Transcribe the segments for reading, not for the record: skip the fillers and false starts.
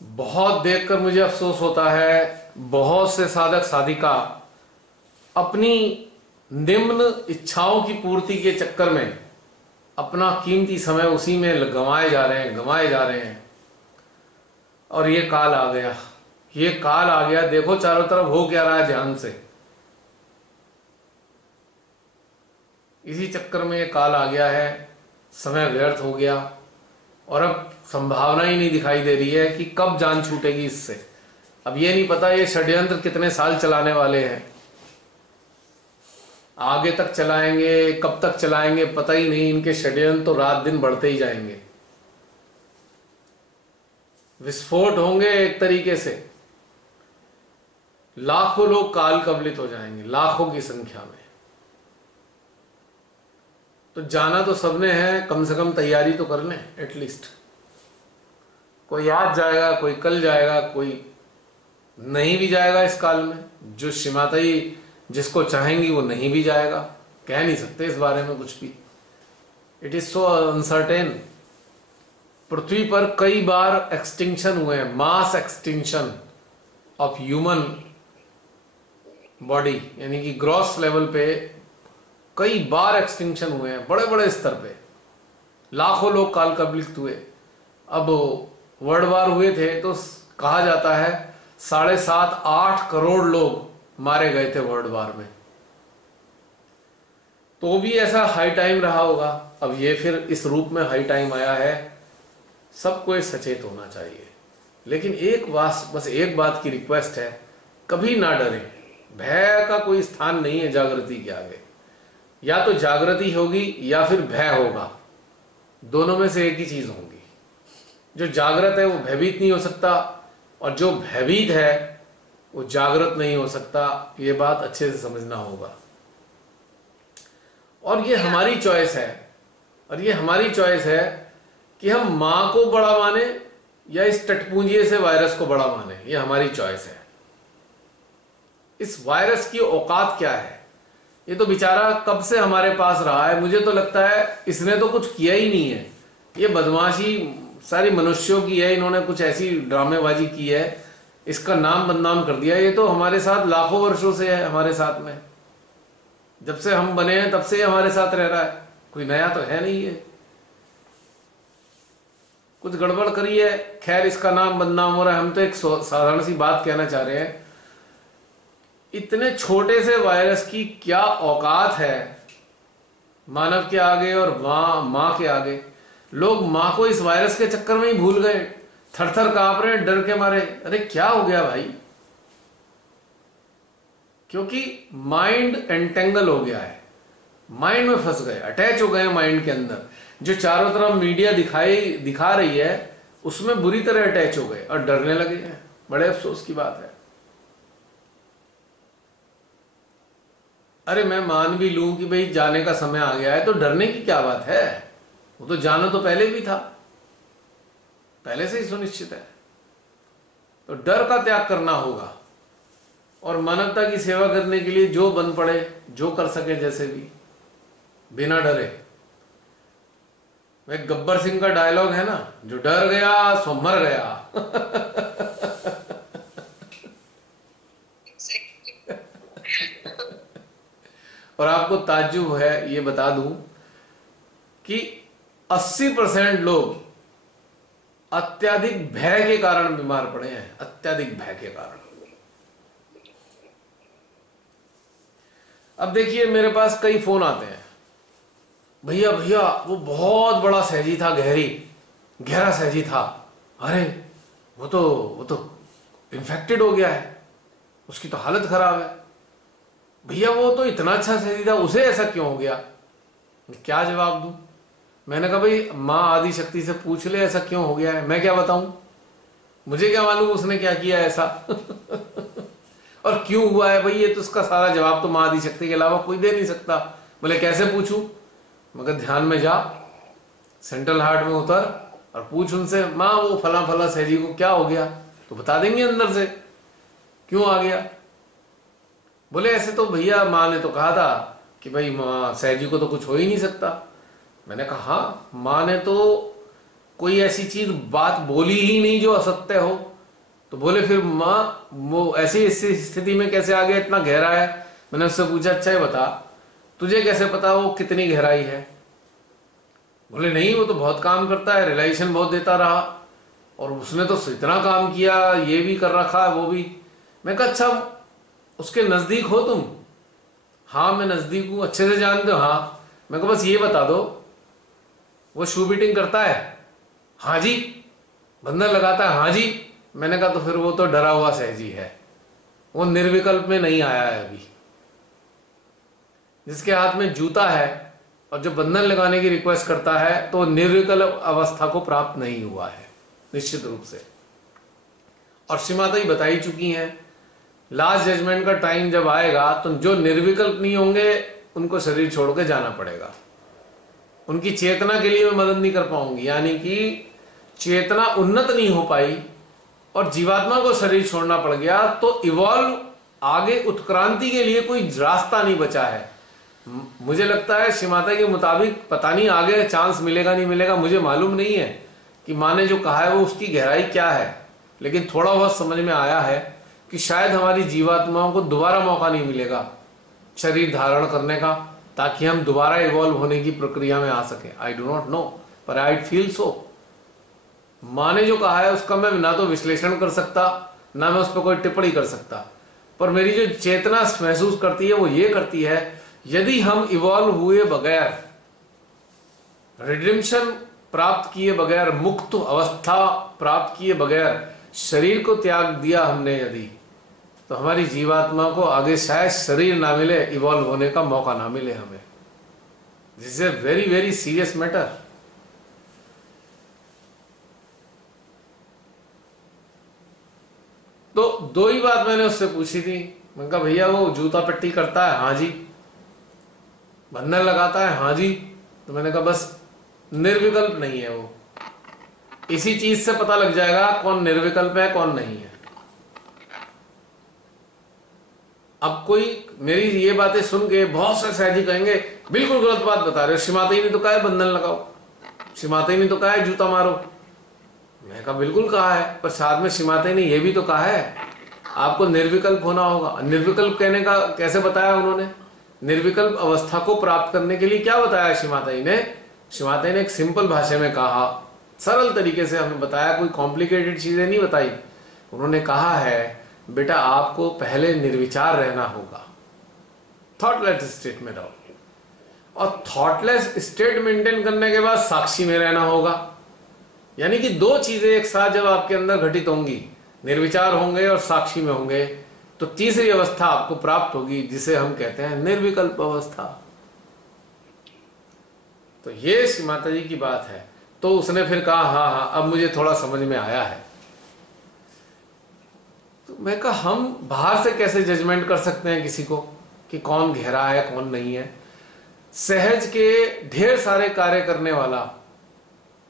बहुत देखकर मुझे अफसोस होता है, बहुत से साधक साधिका अपनी निम्न इच्छाओं की पूर्ति के चक्कर में अपना कीमती समय उसी में गंवाए जा रहे हैं। और ये काल आ गया, ये काल आ गया। देखो चारों तरफ हो क्या रहा है, ध्यान से। इसी चक्कर में ये काल आ गया है, समय व्यर्थ हो गया और अब संभावना ही नहीं दिखाई दे रही है कि कब जान छूटेगी इससे। अब ये नहीं पता ये षड्यंत्र कितने साल चलाने वाले हैं, आगे तक चलाएंगे, कब तक चलाएंगे पता ही नहीं। इनके षड्यंत्र तो रात दिन बढ़ते ही जाएंगे, विस्फोट होंगे एक तरीके से। लाखों लोग काल कबलित हो जाएंगे, लाखों की संख्या में। तो जाना तो सबने है, कम से कम तैयारी तो कर लें एटलीस्ट। कोई आज जाएगा, कोई कल जाएगा, कोई नहीं भी जाएगा इस काल में। जो श्रीमाताई जिसको चाहेंगी वो नहीं भी जाएगा, कह नहीं सकते इस बारे में कुछ भी। It is so uncertain. पृथ्वी पर कई बार एक्सटिंक्शन हुए हैं, mass extinction of human body, यानी कि ग्रॉस लेवल पे कई बार एक्सटिंक्शन हुए हैं, बड़े बड़े स्तर पे। लाखों लोग काल कबलित हुए। अब वर्ल्ड वार हुए थे तो कहा जाता है 7.5-8 करोड़ लोग मारे गए थे वर्ल्ड वार में। तो भी ऐसा हाई टाइम रहा होगा, अब ये फिर इस रूप में हाई टाइम आया है। सबको सचेत होना चाहिए। लेकिन बस एक बात की रिक्वेस्ट है, कभी ना डरें। भय का कोई स्थान नहीं है जागृति के आगे। या तो जागृति होगी या फिर भय होगा, दोनों में से एक ही चीज होगी। जो जागृत है वो भयभीत नहीं हो सकता, और जो भयभीत है वो जागृत नहीं हो सकता। ये बात अच्छे से समझना होगा। और ये हमारी चॉइस है, कि हम मां को बड़ा माने या इस टटपूंजिए से वायरस को बड़ा माने। ये हमारी चॉइस है। इस वायरस की औकात क्या है? ये तो बेचारा कब से हमारे पास रहा है। मुझे तो लगता है इसने तो कुछ किया ही नहीं है। ये बदमाशी सारी मनुष्यों की है। इन्होंने कुछ ऐसी ड्रामेबाजी की है, इसका नाम बदनाम कर दिया। ये तो हमारे साथ लाखों वर्षों से है, हमारे साथ में। जब से हम बने हैं तब से हमारे साथ रह रहा है, कोई नया तो है नहीं है। कुछ गड़बड़ करी है, खैर इसका नाम बदनाम हो रहा है। हम तो एक साधारण सी बात कहना चाह रहे हैं, इतने छोटे से वायरस की क्या औकात है मानव के आगे और मां के आगे। लोग मां को इस वायरस के चक्कर में ही भूल गए, थर थर कांप रहे हैं डर के मारे। अरे क्या हो गया भाई? क्योंकि माइंड एंटेंगल हो गया है, माइंड में फंस गए, अटैच हो गए माइंड के अंदर। जो चारों तरफ मीडिया दिखा रही है उसमें बुरी तरह अटैच हो गए और डरने लगे हैं। बड़े अफसोस की बात है। अरे मैं मान भी लूं कि भाई जाने का समय आ गया है, तो डरने की क्या बात है? वो तो जाना तो पहले भी था, पहले से ही सुनिश्चित है। तो डर का त्याग करना होगा और मानवता की सेवा करने के लिए जो बन पड़े, जो कर सके, जैसे भी, बिना डरे। वह गब्बर सिंह का डायलॉग है ना, जो डर गया सो मर गया। और आपको ताज्जुब है, ये बता दूं कि 80% लोग अत्यधिक भय के कारण बीमार पड़े हैं, अत्यधिक भय के कारण। अब देखिए मेरे पास कई फोन आते हैं, भैया भैया वो बहुत बड़ा सहजी था, गहरा सहजी था। अरे वो तो इन्फेक्टेड हो गया है, उसकी तो हालत खराब है। भैया वो तो इतना अच्छा सहजी था, उसे ऐसा क्यों हो गया? क्या जवाब दूं? मैंने कहा भाई मां आदि शक्ति से पूछ ले ऐसा क्यों हो गया है, मैं क्या बताऊं? मुझे क्या मालूम उसने क्या किया ऐसा। और क्यों हुआ है भाई, ये तो उसका सारा जवाब तो मां आदि शक्ति के अलावा कोई दे नहीं सकता। बोले कैसे पूछूं? मगर ध्यान में जा, सेंट्रल हार्ट में उतर और पूछ उनसे, मां वो फला फला सहजी को क्या हो गया? तो बता देंगे अंदर से क्यों आ गया। बोले ऐसे तो भैया मां ने तो कहा था कि भाई मां सहजी को तो कुछ हो ही नहीं सकता। मैंने कहा हाँ, मां ने तो कोई ऐसी चीज बात बोली ही नहीं जो असत्य हो। तो बोले फिर माँ वो ऐसी स्थिति में कैसे आ गया, इतना गहरा है। मैंने उससे पूछा अच्छा ये बता तुझे कैसे पता वो कितनी गहराई है। बोले नहीं वो तो बहुत काम करता है, रियलाइजेशन बहुत देता रहा और उसने तो इतना काम किया, ये भी कर रखा है वो भी। मैं कहा अच्छा उसके नजदीक हो तुम? हाँ मैं नजदीक हूं, अच्छे से जानते हो? हाँ। मैं कहा बस ये बता दो वो शू बीटिंग करता है? हाँ जी। बंधन लगाता है? हाँ जी। मैंने कहा तो फिर वो तो डरा हुआ सहजी है, वो निर्विकल्प में नहीं आया है अभी। जिसके हाथ में जूता है और जो बंधन लगाने की रिक्वेस्ट करता है तो निर्विकल्प अवस्था को प्राप्त नहीं हुआ है निश्चित रूप से। और श्रीमाता ही बता ही चुकी हैं लास्ट जजमेंट का टाइम जब आएगा तो जो निर्विकल्प नहीं होंगे उनको शरीर छोड़ के जाना पड़ेगा। उनकी चेतना के लिए मैं मदद नहीं कर पाऊंगी, यानी कि चेतना उन्नत नहीं हो पाई और जीवात्मा को शरीर छोड़ना पड़ गया तो इवॉल्व आगे उत्क्रांति के लिए कोई रास्ता नहीं बचा है। मुझे लगता है श्रीमाता के मुताबिक पता नहीं आगे चांस मिलेगा नहीं मिलेगा, मुझे मालूम नहीं है कि माँ ने जो कहा है वो उसकी गहराई क्या है, लेकिन थोड़ा बहुत समझ में आया है कि शायद हमारी जीवात्माओं को दोबारा मौका नहीं मिलेगा शरीर धारण करने का, ताकि हम दोबारा इवॉल्व होने की प्रक्रिया में आ सके। आई डू नॉट नो पर आई फील सो। माँ ने जो कहा है उसका मैं ना तो विश्लेषण कर सकता ना मैं उस पर कोई टिप्पणी कर सकता, पर मेरी जो चेतना महसूस करती है वो ये करती है यदि हम इवॉल्व हुए बगैर, रिडिम्पशन प्राप्त किए बगैर, मुक्त अवस्था प्राप्त किए बगैर शरीर को त्याग दिया हमने यदि, तो हमारी जीवात्मा को आगे शायद शरीर ना मिले, इवॉल्व होने का मौका ना मिले हमें। This is a very very serious matter. तो दो ही बात मैंने उससे पूछी थी। मैंने कहा भैया वो जूता पट्टी करता है? हाँ जी। बंधन लगाता है? हाँ जी। तो मैंने कहा बस निर्विकल्प नहीं है वो। इसी चीज से पता लग जाएगा कौन निर्विकल्प है कौन नहीं है। अब कोई मेरी ये बातें सुन के बहुत से सहजी कहेंगे बिल्कुल गलत बात बता रहे हो, श्रीमाता ही ने तो कहा है बंधन लगाओ, श्रीमाता ही ने तो कहा है जूता मारो। मैं कहा बिल्कुल कहा है, पर साथ में श्रीमाता ने यह भी तो कहा है आपको निर्विकल्प होना होगा। निर्विकल्प कहने का कैसे बताया उन्होंने? निर्विकल्प अवस्था को प्राप्त करने के लिए क्या बताया श्रीमाता ने? श्रीमाता ने एक सिंपल भाषा में कहा, सरल तरीके से हमें बताया, कोई कॉम्प्लिकेटेड चीजें नहीं बताई। उन्होंने कहा है बेटा आपको पहले निर्विचार रहना होगा, थॉटलेस स्टेट में रहो, और थॉटलेस स्टेट मेंटेन करने के बाद साक्षी में रहना होगा। यानी कि दो चीजें एक साथ जब आपके अंदर घटित होंगी, निर्विचार होंगे और साक्षी में होंगे, तो तीसरी अवस्था आपको प्राप्त होगी जिसे हम कहते हैं निर्विकल्प अवस्था। तो ये श्री माता जी की बात है। तो उसने फिर कहा हाँ हाँ अब मुझे थोड़ा समझ में आया है। तो मैं कहा हम बाहर से कैसे जजमेंट कर सकते हैं किसी को कि कौन गहरा है कौन नहीं है? सहज के ढेर सारे कार्य करने वाला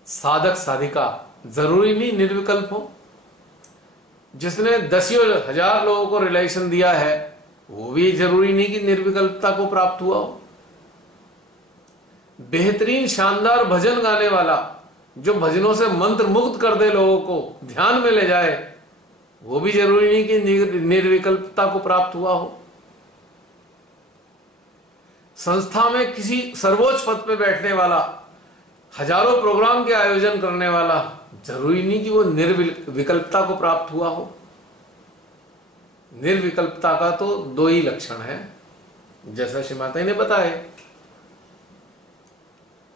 साधक साधिका जरूरी नहीं निर्विकल्प हो। जिसने दसियों हजार लोगों को रिलेशन दिया है वो भी जरूरी नहीं कि निर्विकल्पता को प्राप्त हुआ हो। बेहतरीन शानदार भजन गाने वाला जो भजनों से मंत्र मुग्ध कर दे, लोगों को ध्यान में ले जाए, वो भी जरूरी नहीं कि निर्विकल्पता को प्राप्त हुआ हो। संस्था में किसी सर्वोच्च पद पे बैठने वाला, हजारों प्रोग्राम के आयोजन करने वाला, जरूरी नहीं कि वो निर्विकल्पता को प्राप्त हुआ हो। निर्विकल्पता का तो दो ही लक्षण है जैसा श्री माता ने बताया।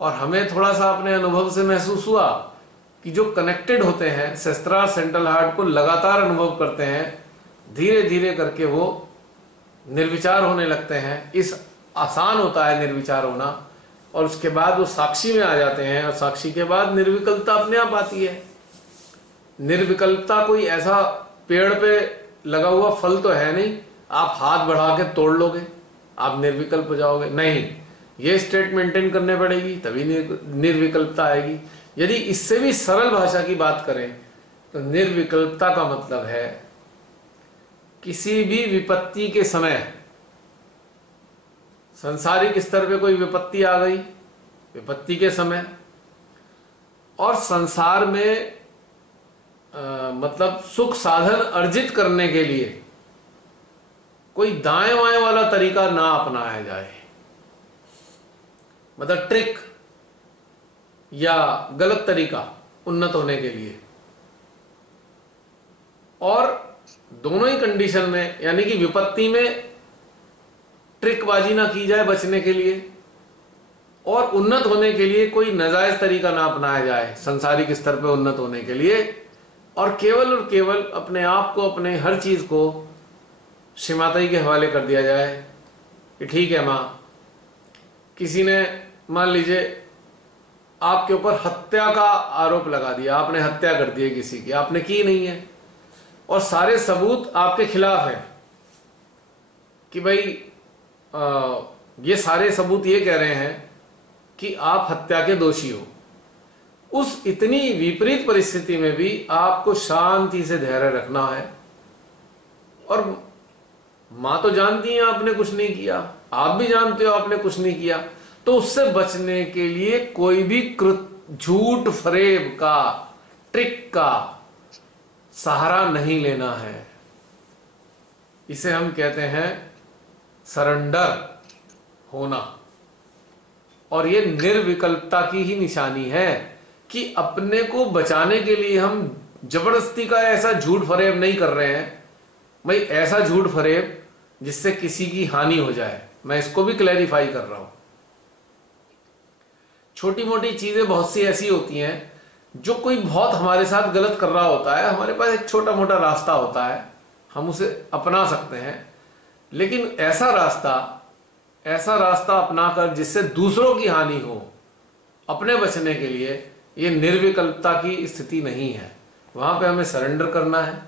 और हमें थोड़ा सा अपने अनुभव से महसूस हुआ कि जो कनेक्टेड होते हैं सहस्त्रार सेंट्रल हार्ट को लगातार अनुभव करते हैं, धीरे धीरे करके वो निर्विचार होने लगते हैं। इस आसान होता है निर्विचार होना, और उसके बाद वो साक्षी में आ जाते हैं, और साक्षी के बाद निर्विकल्पता अपने आप आती है। निर्विकल्पता कोई ऐसा पेड़ पे लगा हुआ फल तो है नहीं, आप हाथ बढ़ा के तोड़ लोगे आप निर्विकल्प हो जाओगे, नहीं। ये स्टेट मेंटेन करने पड़ेगी तभी निर्विकल्पता आएगी। यदि इससे भी सरल भाषा की बात करें तो निर्विकल्पता का मतलब है किसी भी विपत्ति के समय, सांसारिक स्तर पे कोई विपत्ति आ गई, विपत्ति के समय, और संसार में मतलब सुख साधन अर्जित करने के लिए कोई दाएं बाएं वाला तरीका ना अपनाया जाए, मतलब ट्रिक या गलत तरीका उन्नत होने के लिए। और दोनों ही कंडीशन में, यानी कि विपत्ति में ट्रिकबाजी ना की जाए बचने के लिए, और उन्नत होने के लिए कोई नाजायज तरीका ना अपनाया जाए सांसारिक स्तर पर उन्नत होने के लिए, और केवल अपने आप को, अपने हर चीज को श्री माता जी के हवाले कर दिया जाए कि ठीक है मां, किसी ने मान लीजिए आपके ऊपर हत्या का आरोप लगा दिया, आपने हत्या कर दी है किसी की, आपने की नहीं है और सारे सबूत आपके खिलाफ है कि भाई ये सारे सबूत ये कह रहे हैं कि आप हत्या के दोषी हो। उस इतनी विपरीत परिस्थिति में भी आपको शांति से धैर्य रखना है, और मां तो जानती है आपने कुछ नहीं किया, आप भी जानते हो आपने कुछ नहीं किया, तो उससे बचने के लिए कोई भी झूठ फरेब का, ट्रिक का सहारा नहीं लेना है। इसे हम कहते हैं सरेंडर होना, और ये निर्विकल्पता की ही निशानी है कि अपने को बचाने के लिए हम जबरदस्ती का ऐसा झूठ फरेब नहीं कर रहे हैं, भाई ऐसा झूठ फरेब जिससे किसी की हानि हो जाए। मैं इसको भी क्लैरिफाई कर रहा हूं। छोटी मोटी चीजें बहुत सी ऐसी होती हैं, जो कोई बहुत हमारे साथ गलत कर रहा होता है, हमारे पास एक छोटा मोटा रास्ता होता है, हम उसे अपना सकते हैं, लेकिन ऐसा रास्ता अपनाकर जिससे दूसरों की हानि हो, अपने बचने के लिए, ये निर्विकल्पता की स्थिति नहीं है। वहां पे हमें सरेंडर करना है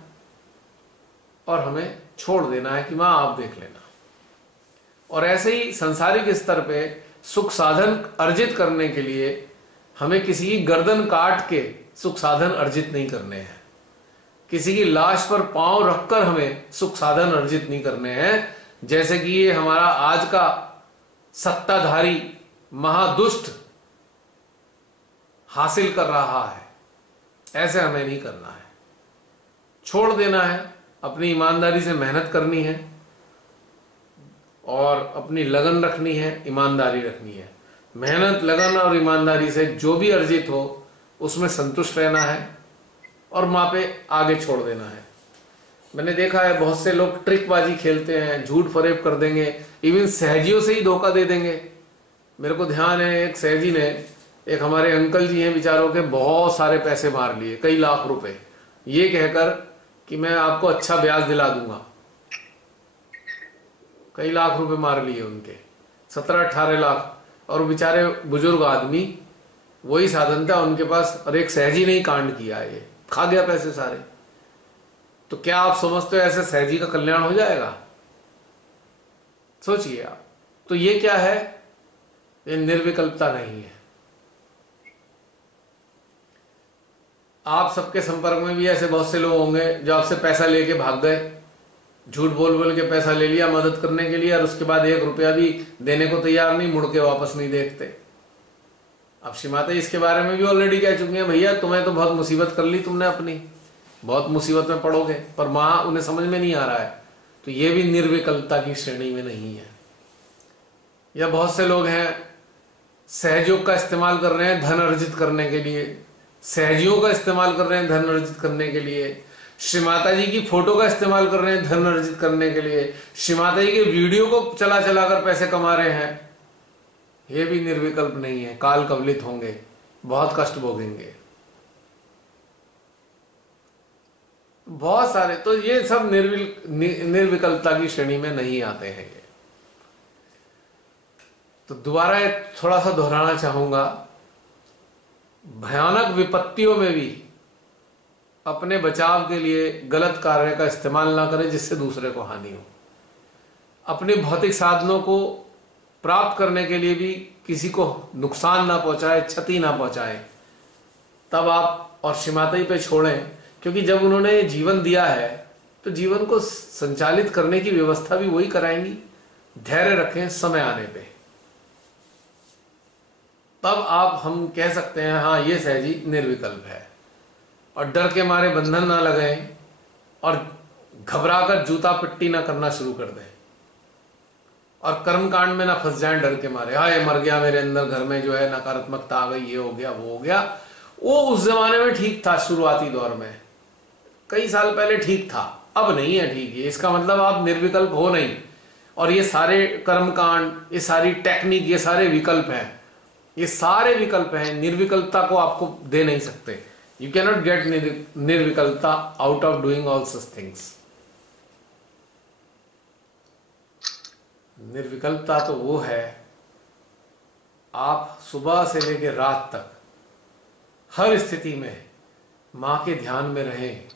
और हमें छोड़ देना है कि मां आप देख लेना। और ऐसे ही सांसारिक स्तर पे सुख साधन अर्जित करने के लिए हमें किसी की गर्दन काट के सुख साधन अर्जित नहीं करने हैं, किसी की लाश पर पांव रखकर हमें सुख साधन अर्जित नहीं करने हैं, जैसे कि ये हमारा आज का सत्ताधारी महादुष्ट हासिल कर रहा है। ऐसे हमें नहीं करना है, छोड़ देना है, अपनी ईमानदारी से मेहनत करनी है और अपनी लगन रखनी है, ईमानदारी रखनी है। मेहनत, लगन और ईमानदारी से जो भी अर्जित हो उसमें संतुष्ट रहना है और मां पे आगे छोड़ देना है। मैंने देखा है बहुत से लोग ट्रिकबाजी खेलते हैं, झूठ फरेब कर देंगे, इवन सहजियों से ही धोखा दे देंगे। मेरे को ध्यान है एक सहजी ने, एक हमारे अंकल जी हैं बेचारों के, बहुत सारे पैसे मार लिए, कई लाख रुपए, ये कहकर कि मैं आपको अच्छा ब्याज दिला दूंगा। कई लाख रुपए मार लिए उनके, 17-18 लाख। और बेचारे बुजुर्ग आदमी, वही साधन था उनके पास, और एक सहजी ने ही कांड किया, ये खा गया पैसे सारे। तो क्या आप समझते हो ऐसे सहजी का कल्याण हो जाएगा? सोचिए आप। तो ये क्या है? ये निर्विकल्पता नहीं है। आप सबके संपर्क में भी ऐसे बहुत से लोग होंगे जो आपसे पैसा लेके भाग गए, झूठ बोल बोल के पैसा ले लिया मदद करने के लिए, और उसके बाद 1 रुपया भी देने को तैयार नहीं, मुड़ के वापस नहीं देखते। अब श्री माता इसके बारे में भी ऑलरेडी कह चुकी हैं, भैया तुम्हें तो बहुत मुसीबत कर ली तुमने अपनी, बहुत मुसीबत में पड़ोगे, पर मां उन्हें समझ में नहीं आ रहा है। तो ये भी निर्विकल्पता की श्रेणी में नहीं है। या बहुत से लोग हैं सहयोग का इस्तेमाल कर रहे हैं धन अर्जित करने के लिए, सहजियों का इस्तेमाल कर रहे हैं धन अर्जित करने के लिए, श्री माता जी की फोटो का इस्तेमाल कर रहे हैं धन अर्जित करने के लिए, श्री माता जी के वीडियो को चला चलाकर पैसे कमा रहे हैं। ये भी निर्विकल्प नहीं है, काल कवलित होंगे, बहुत कष्ट भोगेंगे, बहुत सारे। तो ये सब निर्विकल्पता की श्रेणी में नहीं आते हैं। ये तो दोबारा थोड़ा सा दोहराना चाहूंगा, भयानक विपत्तियों में भी अपने बचाव के लिए गलत कार्य का इस्तेमाल ना करें जिससे दूसरे को हानि हो। अपने भौतिक साधनों को प्राप्त करने के लिए भी किसी को नुकसान ना पहुंचाए, क्षति ना पहुंचाए, तब आप और श्री माता जी पे छोड़ें। क्योंकि जब उन्होंने जीवन दिया है तो जीवन को संचालित करने की व्यवस्था भी वही कराएंगी। धैर्य रखें, समय आने पे तब आप हम कह सकते हैं हाँ ये सहजी निर्विकल्प है। और डर के मारे बंधन ना लगाएं और घबराकर जूता पिट्टी ना करना शुरू कर दें और कर्म कांड में ना फंस जाएं डर के मारे, हाय मर गया मेरे अंदर, घर में जो है नकारात्मकता आ गई, ये हो गया वो हो गया। वो उस जमाने में ठीक था, शुरुआती दौर में कई साल पहले ठीक था, अब नहीं है ठीक है। इसका मतलब आप निर्विकल्प हो नहीं। और ये सारे कर्म कांड, ये सारी टेक्निक, ये सारे विकल्प हैं, ये सारे विकल्प हैं। निर्विकल्पता को आपको दे नहीं सकते। यू कैन नॉट गेट निर्विकल्पता out of doing all such things. निर्विकल्पता तो वो है, आप सुबह से लेकर रात तक हर स्थिति में मां के ध्यान में रहें।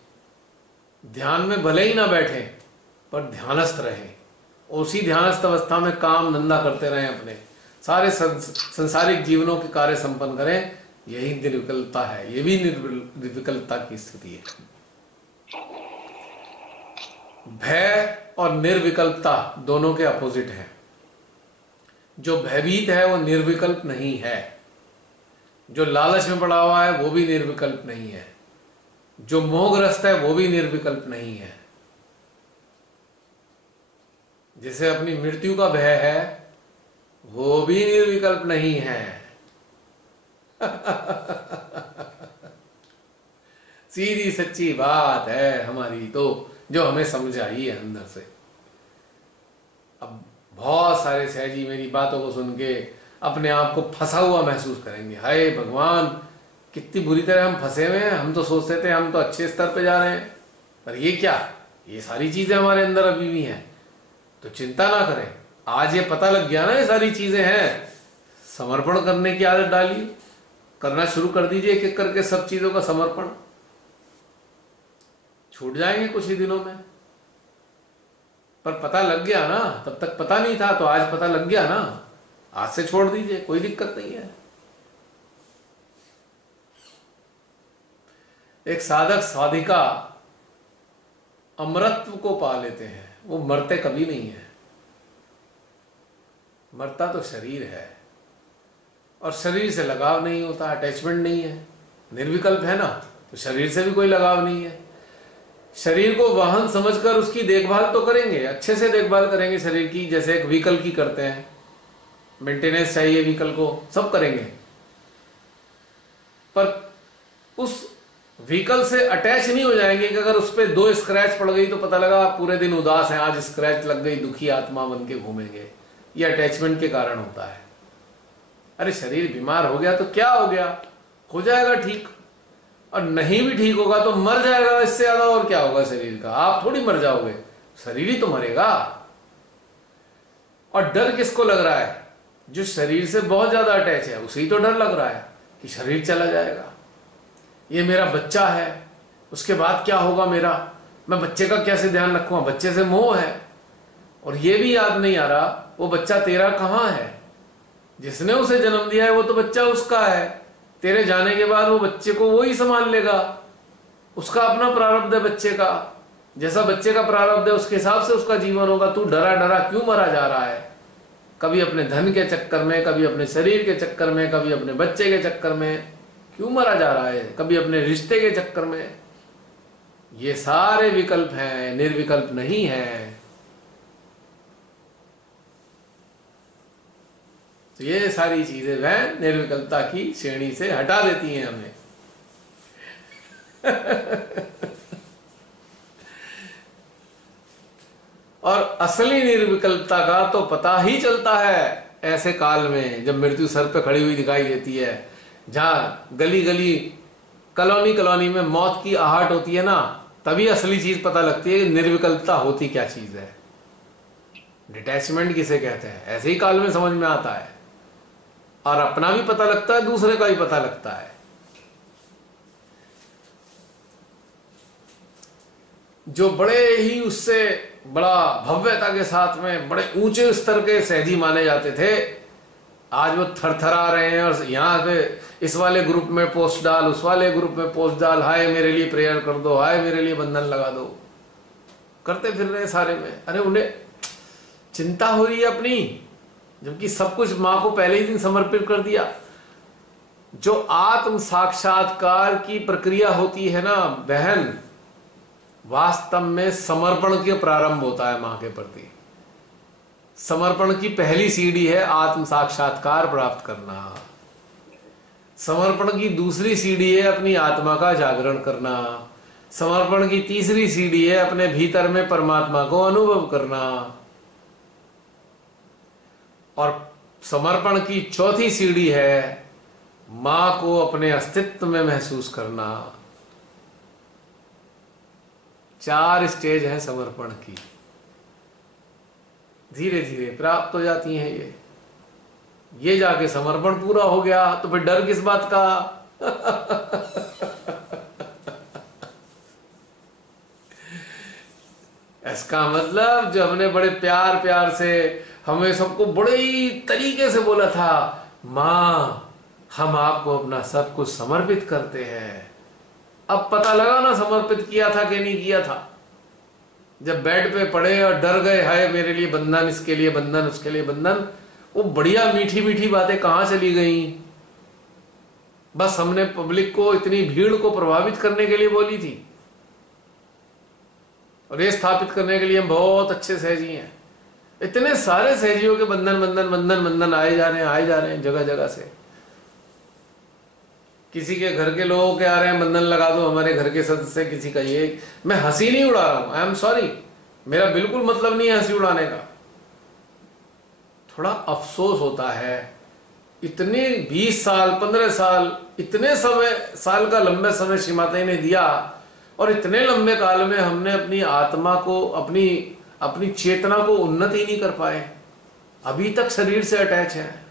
ध्यान में भले ही ना बैठें पर ध्यानस्थ रहें। उसी ध्यानस्थ अवस्था में काम धंधा करते रहें, अपने सारे संसारिक जीवनों के कार्य संपन्न करें। यही निर्विकल्पता है, ये भी निर्विकल्पता की स्थिति है। भय और निर्विकल्पता दोनों के अपोजिट हैं। जो भयभीत है वो निर्विकल्प नहीं है, जो लालच में पड़ा हुआ है वो भी निर्विकल्प नहीं है, जो मोहग्रस्त है वो भी निर्विकल्प नहीं है। जिसे अपनी मृत्यु का भय है वो भी निर्विकल्प नहीं है। सीधी सच्ची बात है हमारी तो, जो हमें समझ आई है अंदर से। अब बहुत सारे सहजी मेरी बातों को सुन के अपने आप को फंसा हुआ महसूस करेंगे, हाय भगवान कितनी बुरी तरह हम फंसे हुए हैं। हम तो सोचते थे हम तो अच्छे स्तर पे जा रहे हैं, पर ये क्या, ये सारी चीजें हमारे अंदर अभी भी हैं। तो चिंता ना करें, आज ये पता लग गया ना ये सारी चीजें हैं, समर्पण करने की आदत डालिए, करना शुरू कर दीजिए एक एक करके सब चीजों का समर्पण। छूट जाएंगे कुछ ही दिनों में। पर पता लग गया ना, तब तक पता नहीं था, तो आज पता लग गया ना, आज से छोड़ दीजिए, कोई दिक्कत नहीं है। एक साधक साधिका अमरत्व को पा लेते हैं, वो मरते कभी नहीं है। मरता तो शरीर है, और शरीर से लगाव नहीं होता, अटैचमेंट नहीं है, निर्विकल्प है ना, तो शरीर से भी कोई लगाव नहीं है। शरीर को वाहन समझकर उसकी देखभाल तो करेंगे, अच्छे से देखभाल करेंगे शरीर की, जैसे एक व्हीकल की करते हैं, मेंटेनेंस चाहिए व्हीकल को, सब करेंगे। पर उस व्हीकल से अटैच नहीं हो जाएंगे कि अगर उस पर 2 स्क्रैच पड़ गई तो पता लगा पूरे दिन उदास हैं, आज स्क्रैच लग गई, दुखी आत्मा बन के घूमेंगे। ये अटैचमेंट के कारण होता है। अरे शरीर बीमार हो गया तो क्या हो गया, हो जाएगा ठीक, और नहीं भी ठीक होगा तो मर जाएगा, इससे ज्यादा और क्या होगा शरीर का। आप थोड़ी मर जाओगे, शरीर ही तो मरेगा। और डर किसको लग रहा है, जो शरीर से बहुत ज्यादा अटैच है, उसे ही तो डर लग रहा है कि शरीर चला जाएगा, ये मेरा बच्चा है, उसके बाद क्या होगा मेरा, मैं बच्चे का कैसे ध्यान रखूंगा, बच्चे से मोह है। और ये भी याद नहीं आ रहा वो बच्चा तेरा कहां है, जिसने उसे जन्म दिया है वो तो बच्चा उसका है, तेरे जाने के बाद वो बच्चे को वो ही संभाल लेगा, उसका अपना प्रारब्ध है बच्चे का, जैसा बच्चे का प्रारब्ध है उसके हिसाब से उसका जीवन होगा। तू डरा डरा क्यों मरा जा रहा है, कभी अपने धन के चक्कर में, कभी अपने शरीर के चक्कर में, कभी अपने बच्चे के चक्कर में क्यों मरा जा रहा है, कभी अपने रिश्ते के चक्कर में। ये सारे विकल्प हैं, निर्विकल्प नहीं है। तो ये सारी चीजें वह निर्विकल्पता की श्रेणी से हटा देती हैं हमें। और असली निर्विकल्पता का तो पता ही चलता है ऐसे काल में, जब मृत्यु सर पे खड़ी हुई दिखाई देती है, जहां गली गली कॉलोनी कॉलोनी में मौत की आहट होती है ना, तभी असली चीज पता लगती है कि निर्विकल्पता होती क्या चीज है, डिटैचमेंट किसे कहते हैं। ऐसे ही काल में समझ में आता है, और अपना भी पता लगता है, दूसरे का भी पता लगता है। जो बड़े ही उससे बड़ा भव्यता के साथ में बड़े ऊंचे स्तर के सहजी माने जाते थे, आज वो थरथरा रहे हैं, और यहाँ पे इस वाले ग्रुप में पोस्ट डाल, उस वाले ग्रुप में पोस्ट डाल, हाय मेरे लिए प्रेयर कर दो, हाय मेरे लिए बंधन लगा दो, करते फिर रहे सारे में। अरे उन्हें चिंता हो रही है अपनी, जबकि सब कुछ मां को पहले ही दिन समर्पित कर दिया। जो आत्म साक्षात्कार की प्रक्रिया होती है ना बहन, वास्तव में समर्पण के प्रारंभ होता है मां के प्रति। समर्पण की पहली सीढ़ी है आत्म साक्षात्कार प्राप्त करना। समर्पण की दूसरी सीढ़ी है अपनी आत्मा का जागरण करना। समर्पण की तीसरी सीढ़ी है अपने भीतर में परमात्मा को अनुभव करना। और समर्पण की चौथी सीढ़ी है मां को अपने अस्तित्व में महसूस करना। 4 स्टेज है समर्पण की, धीरे धीरे प्राप्त हो जाती हैं ये जाके समर्पण पूरा हो गया तो फिर डर किस बात का? इसका मतलब जो हमने बड़े प्यार प्यार से हमें सबको बड़े ही तरीके से बोला था, मां हम आपको अपना सब कुछ समर्पित करते हैं। अब पता लगा ना समर्पित किया था कि नहीं किया था। जब बेड पे पड़े और डर गए, हाय मेरे लिए बंधन, इसके लिए बंधन, उसके लिए बंधन, वो बढ़िया मीठी मीठी बातें कहां चली गई? बस हमने पब्लिक को, इतनी भीड़ को प्रभावित करने के लिए बोली थी और ये स्थापित करने के लिए हम बहुत अच्छे सहजी हैं। इतने सारे सहजियों के बंधन बंधन बंधन बंधन आए जा रहे हैं जगह जगह से। किसी के घर के लोगों के आ रहे हैं, बंधन लगा दो, हमारे घर के सदस्य किसी का। ये मैं हंसी नहीं उड़ा रहा हूं, आई एम सॉरी, मेरा बिल्कुल मतलब नहीं है हंसी उड़ाने का। थोड़ा अफसोस होता है, इतने 20 साल 15 साल, इतने साल का लंबे समय श्री माता ने दिया और इतने लंबे काल में हमने अपनी आत्मा को, अपनी चेतना को उन्नत ही नहीं कर पाए। अभी तक शरीर से अटैच है।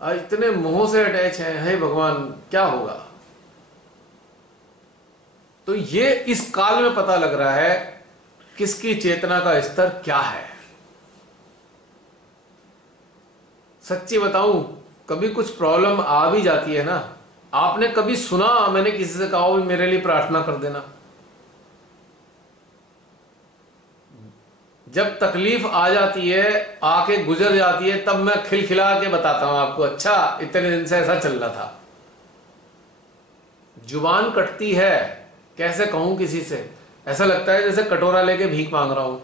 इतने मोह से अटैच है। हे भगवान क्या होगा? तो ये इस काल में पता लग रहा है किसकी चेतना का स्तर क्या है। सच्ची बताऊं, कभी कुछ प्रॉब्लम आ भी जाती है ना, आपने कभी सुना मैंने किसी से कहा भी मेरे लिए प्रार्थना कर देना? जब तकलीफ आ जाती है, आके गुजर जाती है, तब मैं खिलखिला के बताता हूं आपको, अच्छा इतने दिन से ऐसा चल रहा था। जुबान कटती है, कैसे कहूं किसी से, ऐसा लगता है जैसे कटोरा लेके भीख मांग रहा हूं,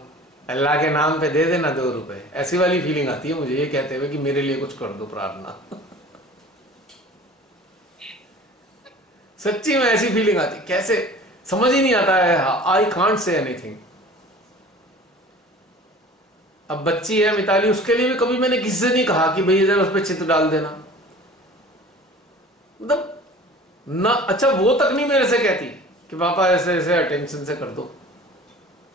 अल्लाह के नाम पे दे देना 2 रुपए। ऐसी वाली फीलिंग आती है मुझे ये कहते हुए कि मेरे लिए कुछ कर दो प्रार्थना। सच्ची में ऐसी फीलिंग आती, कैसे समझ ही नहीं आता है। I can't say anything. अब बच्ची है मिताली, उसके लिए भी कभी मैंने किसी से नहीं कहा कि भैया जरा उस पर चित्र डाल देना, मतलब ना। अच्छा वो तक नहीं मेरे से कहती कि पापा ऐसे ऐसे अटेंशन से कर दो।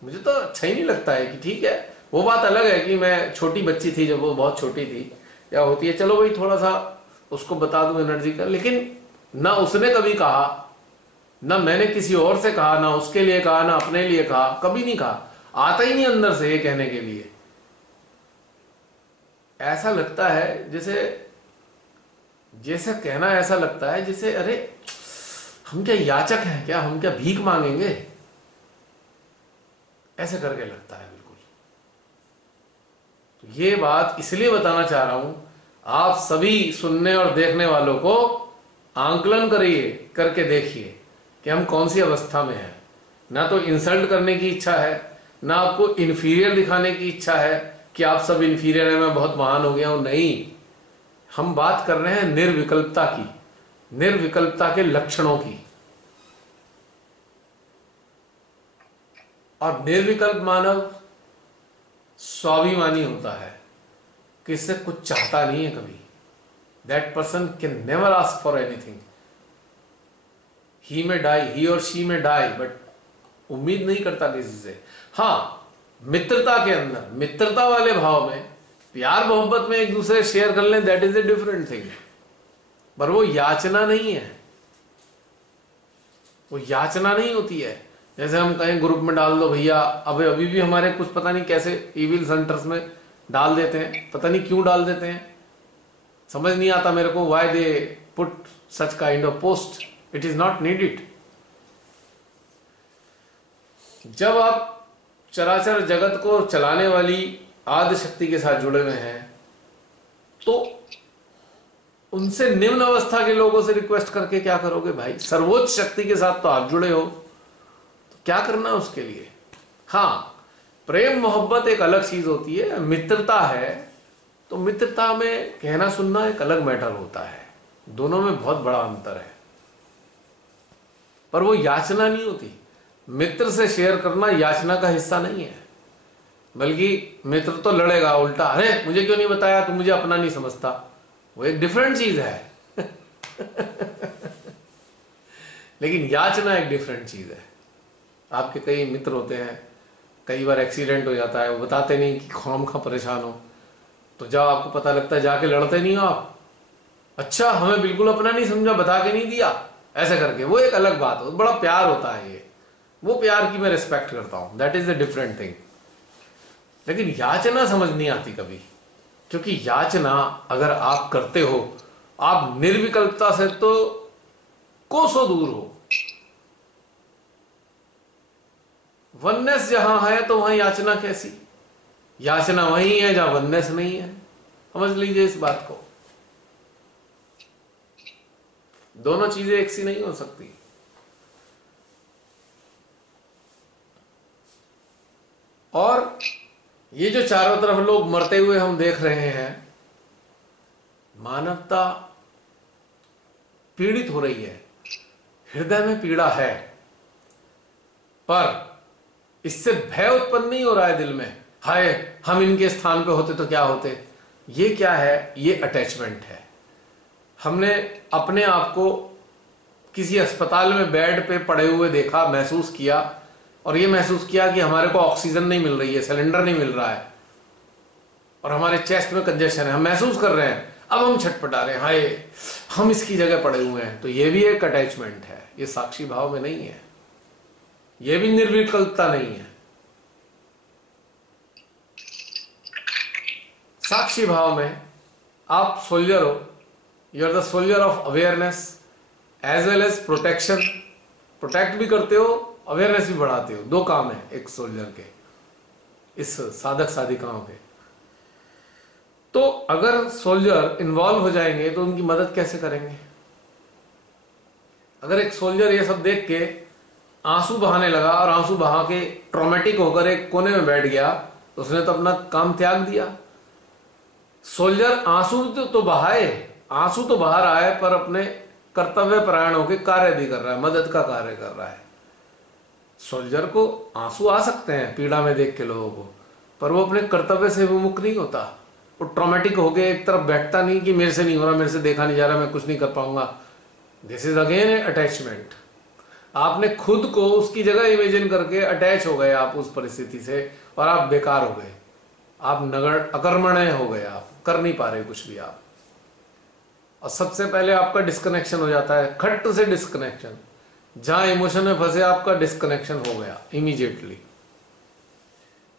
मुझे तो अच्छा ही नहीं लगता है कि ठीक है, वो बात अलग है कि मैं छोटी बच्ची थी जब वो बहुत छोटी थी या होती है, चलो भाई थोड़ा सा उसको बता दूं एनर्जी का। लेकिन ना उसने कभी कहा, ना मैंने किसी और से कहा, ना उसके लिए कहा, ना अपने लिए कहा, कभी नहीं कहा। आता ही नहीं अंदर से ये कहने के लिए। ऐसा लगता है जैसे कहना ऐसा लगता है जैसे अरे हम क्या याचक हैं क्या, हम क्या भीख मांगेंगे, ऐसे करके लगता है बिल्कुल। तो ये बात इसलिए बताना चाह रहा हूं, आप सभी सुनने और देखने वालों को आंकलन करके देखिए कि हम कौन सी अवस्था में हैं। ना तो इंसल्ट करने की इच्छा है, ना आपको इन्फीरियर दिखाने की इच्छा है कि आप सब इन्फीरियर हैं, मैं बहुत महान हो गया हूं। नहीं, हम बात कर रहे हैं निर्विकल्पता की, निर्विकल्पता के लक्षणों की। और निर्विकल्प मानव स्वाभिमानी होता है, किससे कुछ चाहता नहीं है कभी। That person can never ask for anything. He may die, ही और शी में डाई, बट उम्मीद नहीं करता किसी से। हाँ, मित्रता के अंदर, मित्रता वाले भाव में, प्यार मोहब्बत में एक दूसरे शेयर कर लें, that is a different thing. पर वो याचना नहीं है, वो याचना नहीं होती है। जैसे हम कहें ग्रुप में डाल दो भैया, अभी भी हमारे कुछ पता नहीं कैसे इविल सेंटर्स में डाल देते हैं, पता नहीं क्यों डाल देते हैं, समझ नहीं आता मेरे को why they put such kind of post, it is not needed. जब आप चराचर जगत को चलाने वाली आदि शक्ति के साथ जुड़े हुए हैं, तो उनसे निम्न अवस्था के लोगों से रिक्वेस्ट करके क्या करोगे भाई? सर्वोच्च शक्ति के साथ तो आप जुड़े हो, तो क्या करना है उसके लिए? हाँ, प्रेम मोहब्बत एक अलग चीज होती है, मित्रता है तो मित्रता में कहना सुनना एक अलग मैटर होता है, दोनों में बहुत बड़ा अंतर है। पर वो याचना नहीं होती। मित्र से शेयर करना याचना का हिस्सा नहीं है, बल्कि मित्र तो लड़ेगा उल्टा, अरे मुझे क्यों नहीं बताया, तुम मुझे अपना नहीं समझता। वो एक डिफरेंट चीज है। लेकिन याचना एक डिफरेंट चीज है। आपके कई मित्र होते हैं, कई बार एक्सीडेंट हो जाता है, वो बताते नहीं कि खाम खा परेशान हो, तो जब आपको पता लगता है जाके लड़ते नहीं हो आप, अच्छा हमें बिल्कुल अपना नहीं समझा, बता के नहीं दिया, ऐसे करके। वो एक अलग बात हो, बड़ा प्यार होता है ये, वो प्यार की मैं रिस्पेक्ट करता हूं, that is the different thing. लेकिन याचना समझ नहीं आती कभी, क्योंकि याचना अगर आप करते हो, आप निर्विकल्पता से तो कोसों दूर हो। वननेस जहां है तो वहां याचना कैसी? याचना वही है जहां वननेस नहीं है। समझ लीजिए इस बात को, दोनों चीजें एक सी नहीं हो सकती। और ये जो चारों तरफ लोग मरते हुए हम देख रहे हैं, मानवता पीड़ित हो रही है, हृदय में पीड़ा है, पर इससे भय उत्पन्न नहीं हो रहा है दिल में, हाय हम इनके स्थान पे होते तो क्या होते। ये क्या है? ये अटैचमेंट है। हमने अपने आप को किसी अस्पताल में बेड पे पड़े हुए देखा, महसूस किया, और ये महसूस किया कि हमारे को ऑक्सीजन नहीं मिल रही है, सिलेंडर नहीं मिल रहा है, और हमारे चेस्ट में कंजेशन है, हम महसूस कर रहे हैं, अब हम छटपटा रहे हैं, हाय हम इसकी जगह पड़े हुए हैं। तो ये भी एक अटैचमेंट है, ये साक्षी भाव में नहीं है, ये भी निर्विकल्पता नहीं है। साक्षी भाव में आप सोल्जर हो, you are the soldier of awareness as well as protection. Protect भी करते हो, अवेयरनेस भी बढ़ाते हो, दो काम है एक सोल्जर के, इस साधक साधिकाओं के। तो अगर सोल्जर इन्वॉल्व हो जाएंगे तो उनकी मदद कैसे करेंगे? अगर एक सोल्जर ये सब देख के आंसू बहाने लगा और आंसू बहा के ट्रॉमेटिक होकर एक कोने में बैठ गया, तो उसने तो अपना काम त्याग दिया। सोल्जर आंसू तो बहाए, आंसू तो बहा रहा है, पर अपने कर्तव्य परायण होकर कार्य भी कर रहा है, मदद का कार्य कर रहा है। सोल्जर को आंसू आ सकते हैं पीड़ा में देख के लोगों को, पर वो अपने कर्तव्य से विमुख नहीं होता। वो ट्रॉमेटिक हो गए एक तरफ बैठता नहीं कि मेरे से नहीं हो रहा, मेरे से देखा नहीं जा रहा, मैं कुछ नहीं कर पाऊंगा। This is again A attachment. आपने खुद को उसकी जगह इमेजिन करके अटैच हो गए आप उस परिस्थिति से, और आप बेकार हो गए, आप नगर अकर्मण्य हो गए, आप कर नहीं पा रहे कुछ भी आप। और सबसे पहले आपका डिस्कनेक्शन हो जाता है, खट से डिस्कनेक्शन, जहां इमोशन में फंसे आपका डिस्कनेक्शन हो गया इमीडिएटली।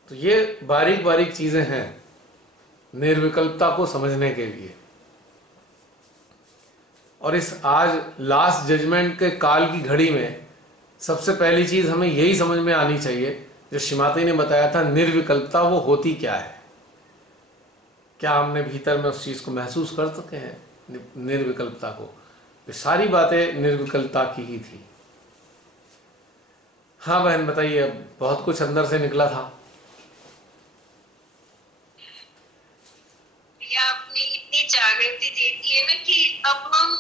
तो ये बारीक बारीक चीजें हैं निर्विकल्पता को समझने के लिए। और इस आज लास्ट जजमेंट के काल की घड़ी में सबसे पहली चीज हमें यही समझ में आनी चाहिए, जो श्रीमाता ने बताया था, निर्विकल्पता वो होती क्या है। क्या हमने भीतर में उस चीज को महसूस कर सके हैं, निर्विकल्पता को? ये सारी बातें निर्विकल्पता की ही थी। हाँ बहन बताइए, बहुत कुछ अंदर से निकला था। आपने इतनी जागृति दे दी है ना कि अब हम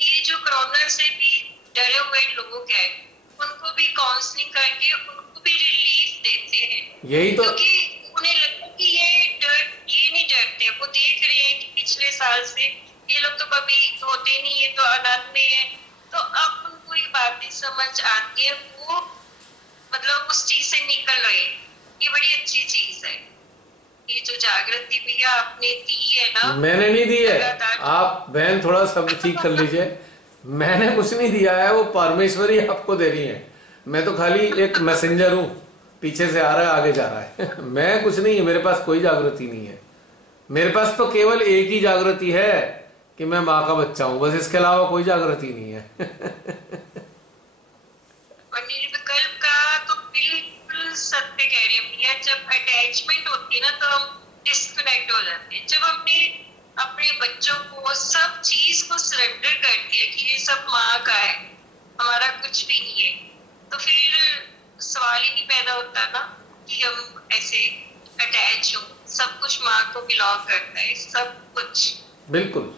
ये जो कोरोना से भी डरे हुए लोगों के हैं, उनको भी काउंसलिंग करके उनको भी रिलीफ देते हैं। यही तो, क्योंकि उन्हें लगता कि ये नहीं डरते, वो देख रहे हैं कि पिछले साल से ये लोग तो कभी होते नहीं, ये तो आनंद में है। तो अब उनको ये बातें समझ आती है, वो मतलब उस चीज से निकल रहे हैं। ये बड़ी अच्छी चीज है, ये जो जागृति भैया आपने दी है ना। मैंने नहीं दी है, आप बहन थोड़ा शब्द ठीक कर लीजिए। मैंने कुछ नहीं दिया है, वो परमेश्वरी आपको दे रही है। मैं तो खाली एक मैसेंजर हूं, पीछे से आ रहा है आगे जा रहा है। मैं कुछ नहीं है, मेरे पास कोई जागृति नहीं है। मेरे पास तो केवल एक ही जागृति है कि मैं माँ का बच्चा हूं, बस इसके अलावा कोई जागृति नहीं है। और निर्विकल्प का तो बिल्कुल सत्य कह रहे हैं भैया। जब अटैचमेंट होती है ना तो हम डिस्कनेक्ट हो जाते हैं। जब हमने अपने बच्चों को सब चीज को सरेंडर कर दिया कि ये सब माँ का है, हमारा कुछ भी नहीं है, तो फिर सवाल ही नहीं पैदा होता ना कि हम ऐसे अटैच हो। सब कुछ माँ को बिलोंग करता है, सब कुछ। बिल्कुल।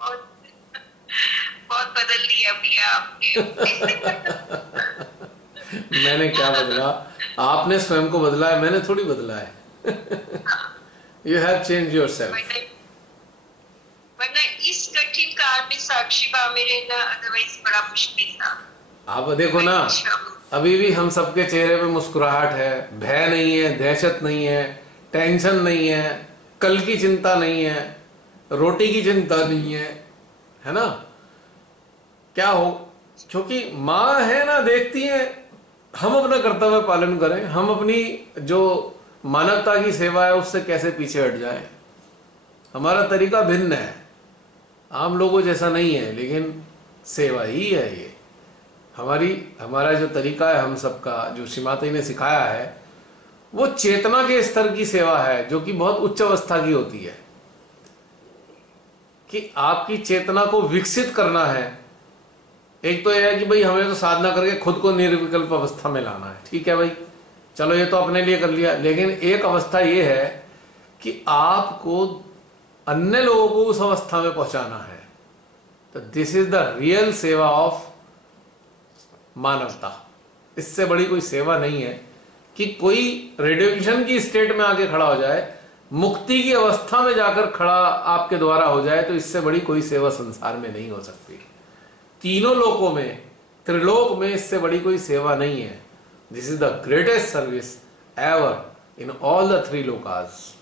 और बहुत बदल दिया भैया आपने। मैंने क्या बदला? आपने स्वयं को बदला है, मैंने थोड़ी बदला है। You have change your self. वरना वरना इस कठिन काल में साक्षी बा में रहना अदरवाइज बड़ा मुश्किल था। आप देखो ना, अभी भी हम सबके चेहरे पे मुस्कुराहट है, भय नहीं है, दहशत नहीं है, टेंशन नहीं है, कल की चिंता नहीं है, रोटी की चिंता नहीं है ना? क्या हो? क्योंकि माँ है ना, देखती है। हम अपना कर्तव्य पालन करें, हम अपनी जो मानवता की सेवा है उससे कैसे पीछे हट जाए। हमारा तरीका भिन्न है, आम लोगों जैसा नहीं है, लेकिन सेवा ही है ये। हमारा जो तरीका है, हम सबका जो श्रीमाता जी ने सिखाया है, वो चेतना के स्तर की सेवा है, जो कि बहुत उच्च अवस्था की होती है। कि आपकी चेतना को विकसित करना है। एक तो यह है कि भाई हमें तो साधना करके खुद को निर्विकल्प अवस्था में लाना है, ठीक है भाई, चलो ये तो अपने लिए कर लिया। लेकिन एक अवस्था ये है कि आपको अन्य लोगों को उस अवस्था में पहुंचाना है। तो दिस इज द रियल सेवा ऑफ मानवता। इससे बड़ी कोई सेवा नहीं है कि कोई रिडेम्पशन की स्टेट में आके खड़ा हो जाए, मुक्ति की अवस्था में जाकर खड़ा आपके द्वारा हो जाए, तो इससे बड़ी कोई सेवा संसार में नहीं हो सकती। तीनों लोकों में, त्रिलोक में इससे बड़ी कोई सेवा नहीं है। This is the greatest service ever in all the three Lucas.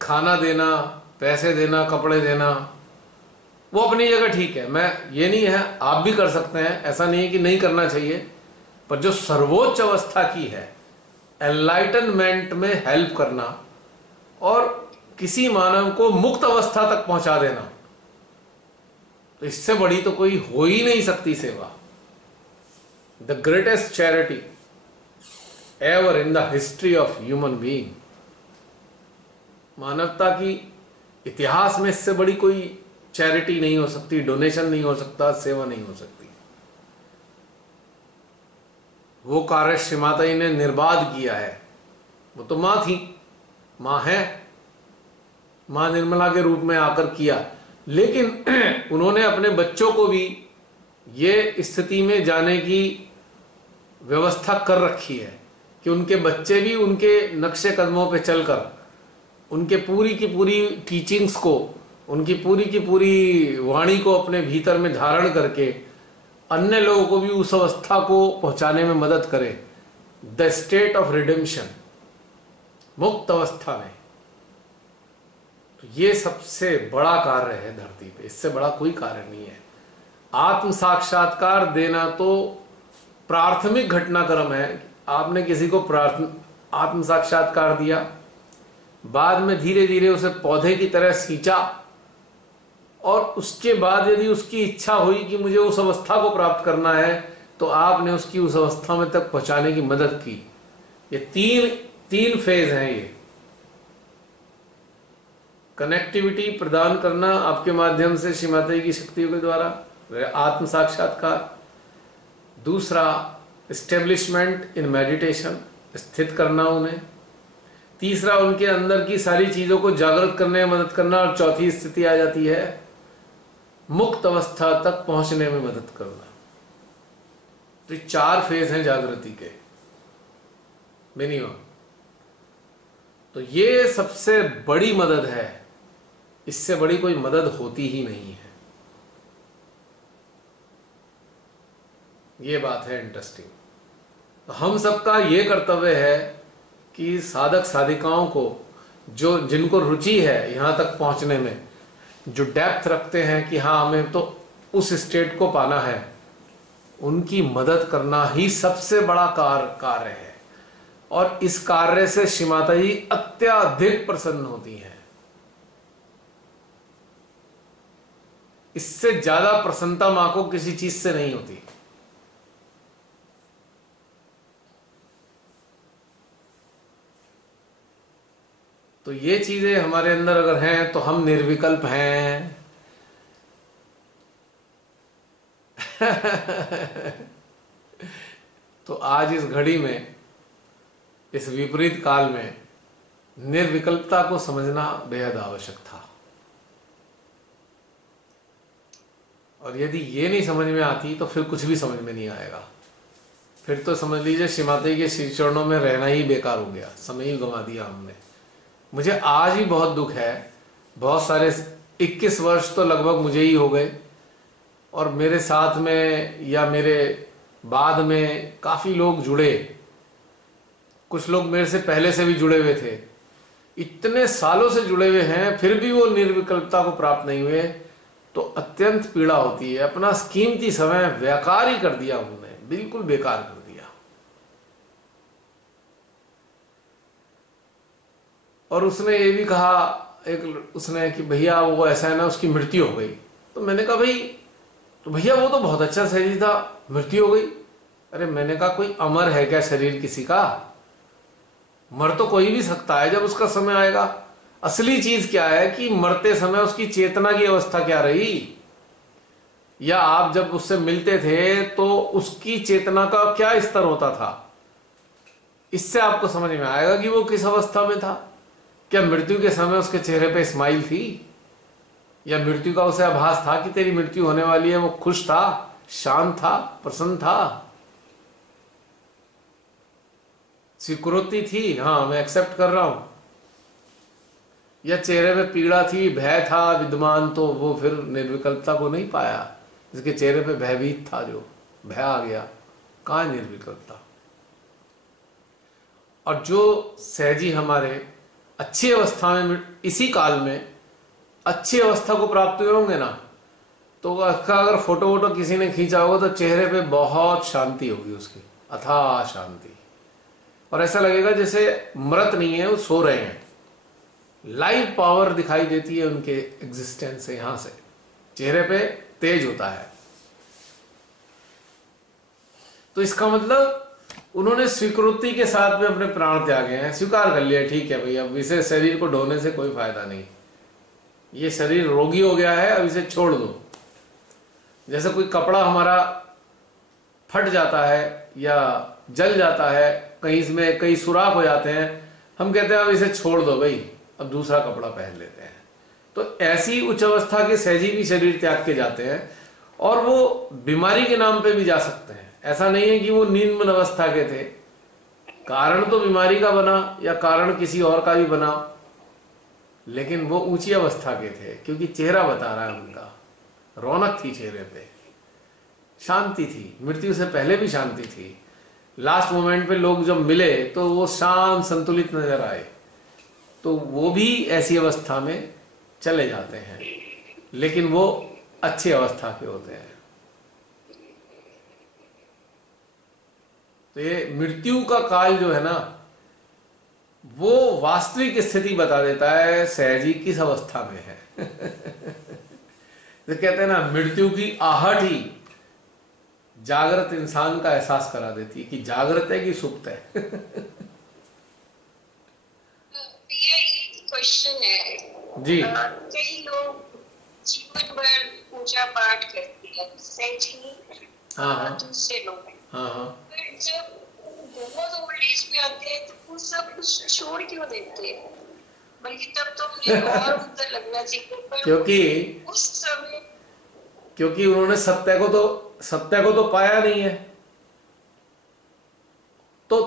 खाना देना, पैसे देना, कपड़े देना, वो अपनी जगह ठीक है। मैं ये नहीं है, आप भी कर सकते हैं, ऐसा नहीं है कि नहीं करना चाहिए। पर जो सर्वोच्च अवस्था की है, एनलाइटनमेंट में हेल्प करना और किसी मानव को मुक्त अवस्था तक पहुंचा देना, तो इससे बड़ी तो कोई हो ही नहीं सकती सेवा। The greatest charity ever in the history of human being. मानवता की इतिहास में इससे बड़ी कोई चैरिटी नहीं हो सकती, डोनेशन नहीं हो सकता, सेवा नहीं हो सकती। वो कार्य श्री माता जी ने निर्बाध किया है। वो तो मां थी, मां है, मां निर्मला के रूप में आकर किया। लेकिन उन्होंने अपने बच्चों को भी ये स्थिति में जाने की व्यवस्था कर रखी है कि उनके बच्चे भी उनके नक्शे कदमों पे चलकर उनके पूरी की पूरी टीचिंग्स को, उनकी पूरी की पूरी वाणी को अपने भीतर में धारण करके अन्य लोगों को भी उस अवस्था को पहुंचाने में मदद करें। द स्टेट ऑफ रिडेम्पशन, मुक्त अवस्था में। तो ये सबसे बड़ा कार्य है धरती पे, इससे बड़ा कोई कार्य नहीं है। आत्म साक्षात्कार देना तो प्राथमिक घटनाक्रम है। आपने किसी को आत्म साक्षात्कार दिया, बाद में धीरे धीरे उसे पौधे की तरह सींचा, और उसके बाद यदि उसकी इच्छा हुई कि मुझे उस अवस्था को प्राप्त करना है, तो आपने उसकी उस अवस्था में तक पहुंचाने की मदद की। ये तीन फेज हैं। ये कनेक्टिविटी प्रदान करना आपके माध्यम से श्री माता जी की शक्तियों के द्वारा, आत्म साक्षात्कार। दूसरा, एस्टेब्लिशमेंट इन मेडिटेशन, स्थित करना उन्हें। तीसरा, उनके अंदर की सारी चीजों को जागृत करने में मदद करना। और चौथी स्थिति आ जाती है मुक्त अवस्था तक पहुंचने में मदद करना। तो ये 4 फेज हैं जागृति के मिनिमम। तो ये सबसे बड़ी मदद है, इससे बड़ी कोई मदद होती ही नहीं है। ये बात है इंटरेस्टिंग। तो हम सबका ये कर्तव्य है कि साधक साधिकाओं को, जो जिनको रुचि है यहां तक पहुंचने में, जो डेप्थ रखते हैं कि हाँ हमें तो उस स्टेट को पाना है, उनकी मदद करना ही सबसे बड़ा कार्य है। और इस कार्य से श्री माता जी अत्यधिक प्रसन्न होती हैं। इससे ज्यादा प्रसन्नता मां को किसी चीज से नहीं होती। तो ये चीजें हमारे अंदर अगर हैं तो हम निर्विकल्प हैं। तो आज इस घड़ी में, इस विपरीत काल में निर्विकल्पता को समझना बेहद आवश्यक था। और यदि ये नहीं समझ में आती तो फिर कुछ भी समझ में नहीं आएगा। फिर तो समझ लीजिए श्री माता जी के श्री चरणों में रहना ही बेकार हो गया, समय ही गंवा दिया हमने। मुझे आज भी बहुत दुख है, बहुत सारे 21 वर्ष तो लगभग मुझे ही हो गए, और मेरे साथ में या मेरे बाद में काफी लोग जुड़े, कुछ लोग मेरे से पहले से भी जुड़े हुए थे, इतने सालों से जुड़े हुए हैं, फिर भी वो निर्विकल्पता को प्राप्त नहीं हुए, तो अत्यंत पीड़ा होती है। अपना कीमती समय बेकार ही कर दिया उन्होंने, बिल्कुल बेकार कर दिया। और उसने ये भी कहा उसने कि भैया वो ऐसा है ना, उसकी मृत्यु हो गई। तो मैंने कहा भाई, तो भैया वो तो बहुत अच्छा शरीर था, मृत्यु हो गई। अरे मैंने कहा कोई अमर है क्या शरीर किसी का? मर तो कोई भी सकता है जब उसका समय आएगा। असली चीज क्या है कि मरते समय उसकी चेतना की अवस्था क्या रही, या आप जब उससे मिलते थे तो उसकी चेतना का क्या स्तर होता था। इससे आपको समझ में आएगा कि वो किस अवस्था में था। क्या मृत्यु के समय उसके चेहरे पे स्माइल थी, या मृत्यु का उसे आभास था कि तेरी मृत्यु होने वाली है? वो खुश था, शांत था, प्रसन्न था, स्वीकृति थी, हाँ मैं एक्सेप्ट कर रहा हूं, या चेहरे में पीड़ा थी, भय था विद्यमान? तो वो फिर निर्विकल्पता को नहीं पाया। जिसके चेहरे पे भयभीत था, जो भय आ गया, कहां है निर्विकल्पता? और जो सहजी हमारे अच्छी अवस्था में, इसी काल में अच्छी अवस्था को प्राप्त हुए होंगे ना, तो उसका अगर फोटो वोटो किसी ने खींचा होगा तो चेहरे पे बहुत शांति होगी उसकी, अथाह शांति, और ऐसा लगेगा जैसे मृत नहीं है, वो सो रहे हैं। लाइव पावर दिखाई देती है उनके एग्जिस्टेंस से, यहां से चेहरे पे तेज होता है। तो इसका मतलब उन्होंने स्वीकृति के साथ में अपने प्राण त्यागे हैं, स्वीकार कर लिया, ठीक है भैया अब इसे शरीर को ढोने से कोई फायदा नहीं, ये शरीर रोगी हो गया है, अब इसे छोड़ दो। जैसे कोई कपड़ा हमारा फट जाता है या जल जाता है, कहीं इसमें कई सुराख हो जाते हैं, हम कहते हैं अब इसे छोड़ दो भाई, अब दूसरा कपड़ा पहन लेते हैं। तो ऐसी उच्च अवस्था के सहजी भी शरीर त्याग के जाते हैं, और वो बीमारी के नाम पे भी जा सकते हैं। ऐसा नहीं है कि वो निम्न अवस्था के थे, कारण तो बीमारी का बना या कारण किसी और का भी बना, लेकिन वो ऊंची अवस्था के थे, क्योंकि चेहरा बता रहा है उनका, रौनक थी चेहरे पे, शांति थी, मृत्यु से पहले भी शांति थी। लास्ट मोमेंट पे लोग जब मिले तो वो शांत संतुलित नजर आए, तो वो भी ऐसी अवस्था में चले जाते हैं, लेकिन वो अच्छी अवस्था के होते हैं। तो ये मृत्यु का काल जो है ना, वो वास्तविक स्थिति बता देता है सहजी किस अवस्था में है। तो कहते हैं ना, मृत्यु की आहट ही जागृत इंसान का एहसास करा देती है कि जागृत है कि सुप्त है। ये एक क्वेश्चन है जी। कई लोग जीवन भर पूजा पाठ करते हैं, सहजी दूसरे लोग, फिर जब बहुत ओल्ड एज में आते हैं तो वो सब कुछ छोड़ क्यों देते हैं? बल्कि तब तो मुझे और उधर लगना चाहिए, क्योंकि उस समय क्योंकि उन्होंने सत्य को तो पाया नहीं है। तो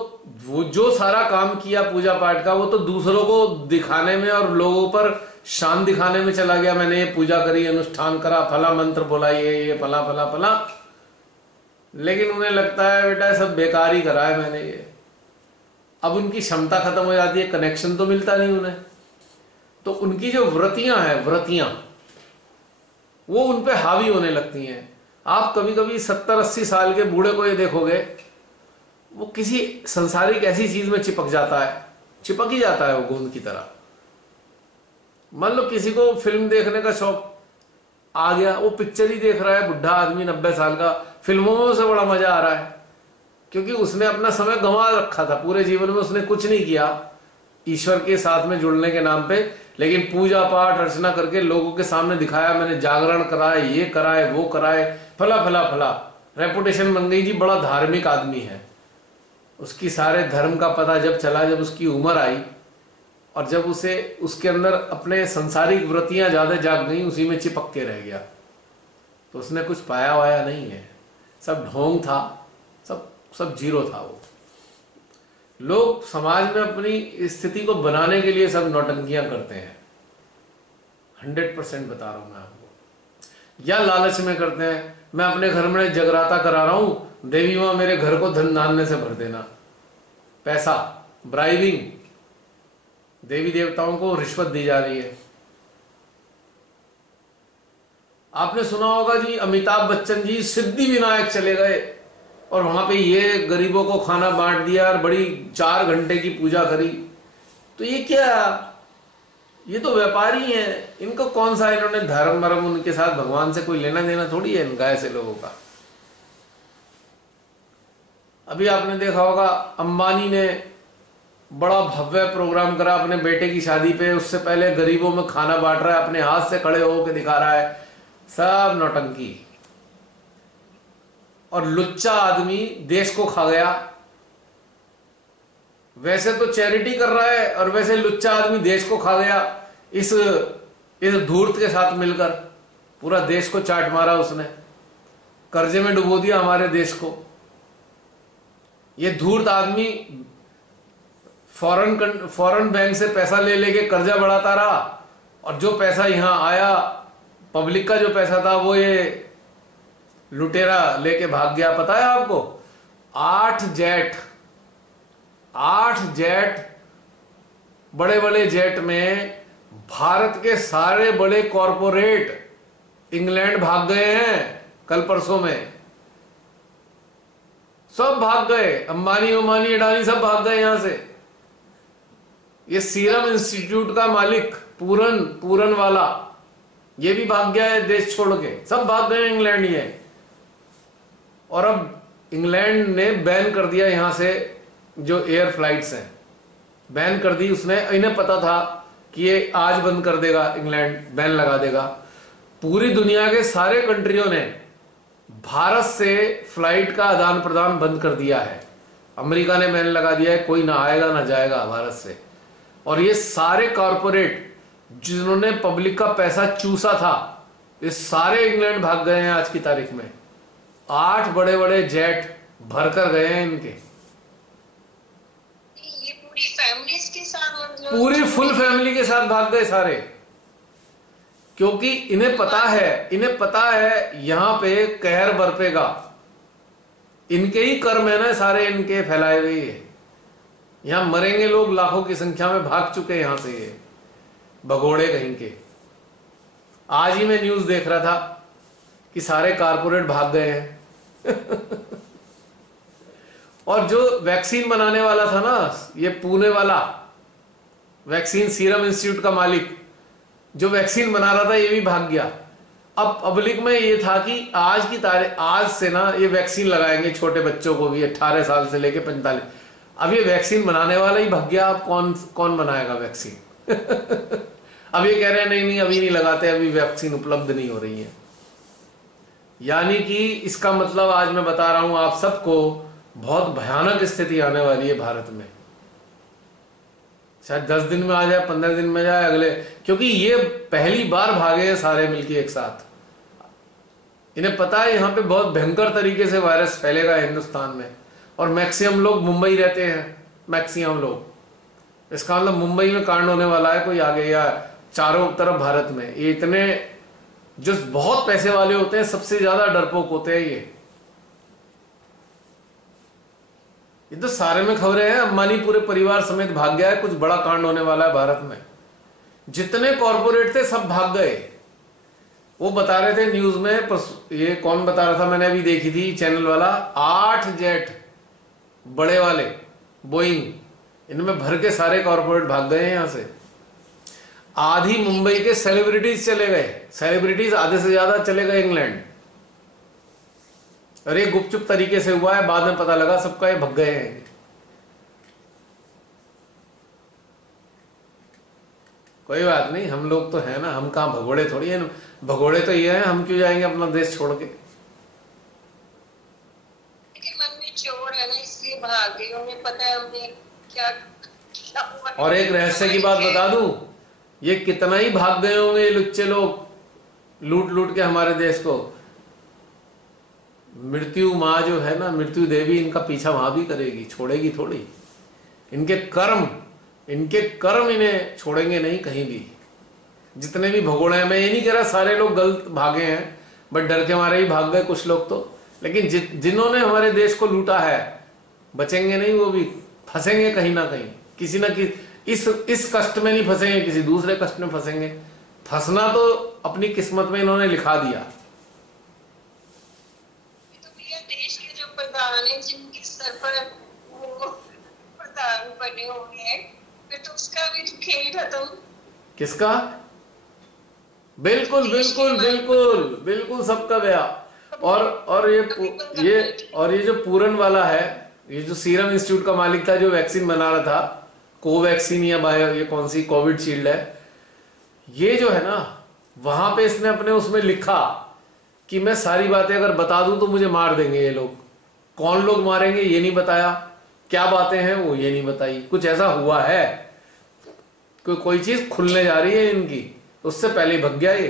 वो जो सारा काम किया पूजा पाठ का, वो तो दूसरों को दिखाने में और लोगों पर शान दिखाने में चला गया। मैंने ये पूजा करी, अनुष्ठान करा, फला मंत्र बोला, ये फला फला फला, लेकिन उन्हें लगता है बेटा सब बेकार ही करा है मैंने ये। अब उनकी क्षमता खत्म हो जाती है, कनेक्शन तो मिलता नहीं उन्हें। तो उनकी जो व्रतियां वो उन पे हावी होने लगती हैं। आप कभी कभी 70-80 साल के बूढ़े को ये देखोगे, वो किसी संसारिक ऐसी चीज में चिपक ही जाता है वो गोंद की तरह। मान लो किसी को फिल्म देखने का शौक आ गया, वो पिक्चर ही देख रहा है, बुढ़ा आदमी 90 साल का, फिल्मों में उसे बड़ा मजा आ रहा है, क्योंकि उसने अपना समय गंवा रखा था, पूरे जीवन में उसने कुछ नहीं किया, ईश्वर के साथ में जुड़ने के नाम पे, लेकिन पूजा पाठ अर्चना करके लोगों के सामने दिखाया मैंने जागरण कराए, ये कराए, वो कराए, फला फला फला, रेपुटेशन बन गई जी, बड़ा धार्मिक आदमी है। उसकी सारे धर्म का पता जब चला, जब उसकी उम्र आई और जब उसे उसके अंदर अपने संसारिक वृत्तियां ज्यादा जाग गई, उसी में चिपक के रह गया, तो उसने कुछ पाया वाया नहीं है, सब ढोंग था, सब जीरो था। वो लोग समाज में अपनी स्थिति को बनाने के लिए सब नौटंकियां करते हैं, 100% बता रहा हूं मैं आपको। या लालच में करते हैं, मैं अपने घर में जगराता करा रहा हूं, देवी मां मेरे घर को धन धान्य से भर देना, पैसा, ब्राइबिंग, देवी देवताओं को रिश्वत दी जा रही है। आपने सुना होगा जी, अमिताभ बच्चन जी सिद्धि विनायक चले गए और वहां पे ये गरीबों को खाना बांट दिया और बड़ी 4 घंटे की पूजा करी। तो ये क्या, ये तो व्यापारी हैं, इनको कौन सा, इन्होंने धर्म मर्म, उनके साथ भगवान से कोई लेना देना थोड़ी है इनका, ऐसे लोगों का। अभी आपने देखा होगा अंबानी ने बड़ा भव्य प्रोग्राम करा अपने बेटे की शादी पे, उससे पहले गरीबों में खाना बांट रहा है, अपने हाथ से खड़े होकर दिखा रहा है, सब नौटंकी। और लुच्चा आदमी देश को खा गया। वैसे तो चैरिटी कर रहा है और वैसे लुच्चा आदमी देश को खा गया, इस धूर्त के साथ मिलकर पूरा देश को चाट मारा उसने, कर्जे में डुबो दिया हमारे देश को। ये धूर्त आदमी फॉरेन बैंक से पैसा ले लेके कर्जा बढ़ाता रहा और जो पैसा यहां आया, पब्लिक का जो पैसा था, वो ये लुटेरा लेके भाग गया। पता है आपको, 8 जेट, बड़े बड़े जेट में भारत के सारे बड़े कॉरपोरेट इंग्लैंड भाग गए हैं कल परसों में, सब भाग गए, अंबानी उमानी अडानी सब भाग गए यहां से। ये सीरम इंस्टीट्यूट का मालिक पूरन वाला, ये भी भाग गया है देश छोड़ के, सब भाग गए इंग्लैंड ही है। और अब इंग्लैंड ने बैन कर दिया यहां से जो एयर फ्लाइट्स हैं, बैन कर दी उसने। इन्हें पता था कि ये आज बंद कर देगा, इंग्लैंड बैन लगा देगा। पूरी दुनिया के सारे कंट्रियों ने भारत से फ्लाइट का आदान प्रदान बंद कर दिया है। अमेरिका ने बैन लगा दिया है, कोई ना आएगा ना जाएगा भारत से। और ये सारे कॉरपोरेट जिन्होंने पब्लिक का पैसा चूसा था, ये सारे इंग्लैंड भाग गए हैं आज की तारीख में। 8 बड़े बड़े जेट भरकर गए हैं इनके, ये पूरी फैमिलीज के साथ, मतलब पूरी फुल फैमिली के साथ भाग गए सारे, क्योंकि इन्हें पता है यहां पे कहर बरपेगा। इनके ही कर्म है ना सारे, इनके फैलाए हुए। यहां मरेंगे लोग लाखों की संख्या में, भाग चुके यहां से ये भगोड़े कहीं के। आज ही मैं न्यूज देख रहा था कि सारे कारपोरेट भाग गए हैं। और जो वैक्सीन बनाने वाला था ना, ये पुणे वाला वैक्सीन सीरम इंस्टीट्यूट का मालिक, जो वैक्सीन बना रहा था, ये भी भाग गया। अब पब्लिक में ये था कि आज की तारीख, आज से ना ये वैक्सीन लगाएंगे छोटे बच्चों को भी, 18 साल से लेके 45। अब ये वैक्सीन बनाने वाला ही भाग गया। अब कौन बनाएगा वैक्सीन? अब ये कह रहे हैं नहीं अभी नहीं लगाते, अभी वैक्सीन उपलब्ध नहीं हो रही है। यानी कि इसका मतलब आज मैं बता रहा हूं आप सबको, बहुत भयानक स्थिति आने वाली है भारत में। शायद 10 दिन में आ जाए, 15 दिन में जाए अगले, क्योंकि ये पहली बार भागे हैं सारे मिलके एक साथ। इन्हें पता है यहां पे बहुत भयंकर तरीके से वायरस फैलेगा हिंदुस्तान में, और मैक्सिमम लोग मुंबई रहते हैं, मैक्सिमम लोग। इसका मतलब मुंबई में कांड होने वाला है कोई आगे, या चारों तरफ भारत में। ये इतने जो बहुत पैसे वाले होते हैं, सबसे ज्यादा डरपोक होते हैं ये तो सारे में खबरें हैं। अंबानी पूरे परिवार समेत भाग गया है, कुछ बड़ा कांड होने वाला है भारत में। जितने कॉर्पोरेट थे सब भाग गए। वो बता रहे थे न्यूज में, ये कौन बता रहा था, मैंने अभी देखी थी चैनल वाला, 8 जेट बड़े वाले बोइंग, इनमें भर के सारे कॉर्पोरेट भाग गए हैं यहां से। आधी मुंबई के सेलिब्रिटीज चले गए, सेलिब्रिटीज आधे से ज्यादा चले गए इंग्लैंड। और ये गुपचुप तरीके से हुआ है, बाद में पता लगा सबका ये भग गए हैं। कोई बात नहीं, हम लोग तो है ना, हम कहाँ भगोड़े थोड़ी है। भगोड़े तो ये हैं, हम क्यों जाएंगे अपना देश छोड़ के। लेकिन मन में चोर है ना, इसलिए भाग गई। उन्हें पता है हमने क्या क्या हुआ है। और एक रहस्य की हमारी बात खैर। बता दूं, ये कितना ही भाग गए होंगे ये लुच्चे लोग, लूट लूट के हमारे देश को। मृत्यु माँ जो है ना, मृत्यु देवी, इनका पीछा वहां भी करेगी, छोड़ेगी थोड़ी। इनके कर्म, इनके कर्म इन्हें छोड़ेंगे नहीं कहीं भी। जितने भी भगोड़े हैं, मैं ये नहीं कह रहा सारे लोग गलत भागे हैं, बट डर के मारे ही भाग गए कुछ लोग तो। लेकिन जिन्होंने हमारे देश को लूटा है, बचेंगे नहीं वो भी, फंसेंगे कहीं ना कहीं, किसी ना किसी इस कष्ट में नहीं फंसेंगे, किसी दूसरे कष्ट में फंसेंगे। फंसना तो अपनी किस्मत में इन्होंने लिखा दिया। ये तो भैया देश के जो प्रधान है, जिनके सर पर वो प्रधान बने हुए हैं, फिर तो उसका भी तो खेल खत्म। किसका? बिल्कुल देश के बिल्कुल हमारे बिल्कुल बिल्कुल, सबका गया। और अभी बंगाल ये में थी। और ये जो पूरन वाला है, ये जो सीरम इंस्टीट्यूट का मालिक था, जो वैक्सीन बना रहा था, कोवैक्सीन या बायो, ये कौन सी कोविडशील्ड है, ये जो है ना, वहां पे इसने अपने उसमें लिखा कि मैं सारी बातें अगर बता दूं तो मुझे मार देंगे ये लोग। कौन लोग मारेंगे ये नहीं बताया, क्या बातें हैं वो ये नहीं बताई। कुछ ऐसा हुआ है, कोई चीज खुलने जा रही है इनकी, उससे पहले ही भग गया ये।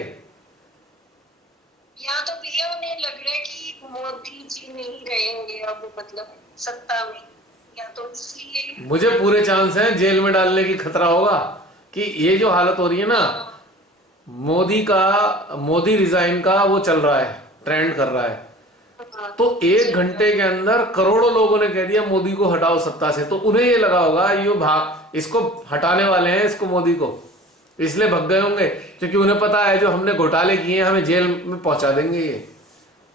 यहाँ तो भैया उन्हें लग रहा है कि मोदी जी नहीं रहेंगे अब, मतलब सत्ता में, या तो इसलिए। मुझे पूरे चांस हैं जेल में डालने की खतरा होगा, कि ये जो हालत हो रही है ना, मोदी रिजाइन का वो चल रहा है, ट्रेंड कर रहा है। हाँ, तो 1 घंटे के अंदर करोड़ों लोगों ने कह दिया मोदी को हटाओ सत्ता से, तो उन्हें ये लगा होगा ये भाग, इसको हटाने वाले हैं, इसको मोदी को, इसलिए भग गए होंगे। क्योंकि उन्हें पता है जो हमने घोटाले किए हैं हमें जेल में पहुंचा देंगे, ये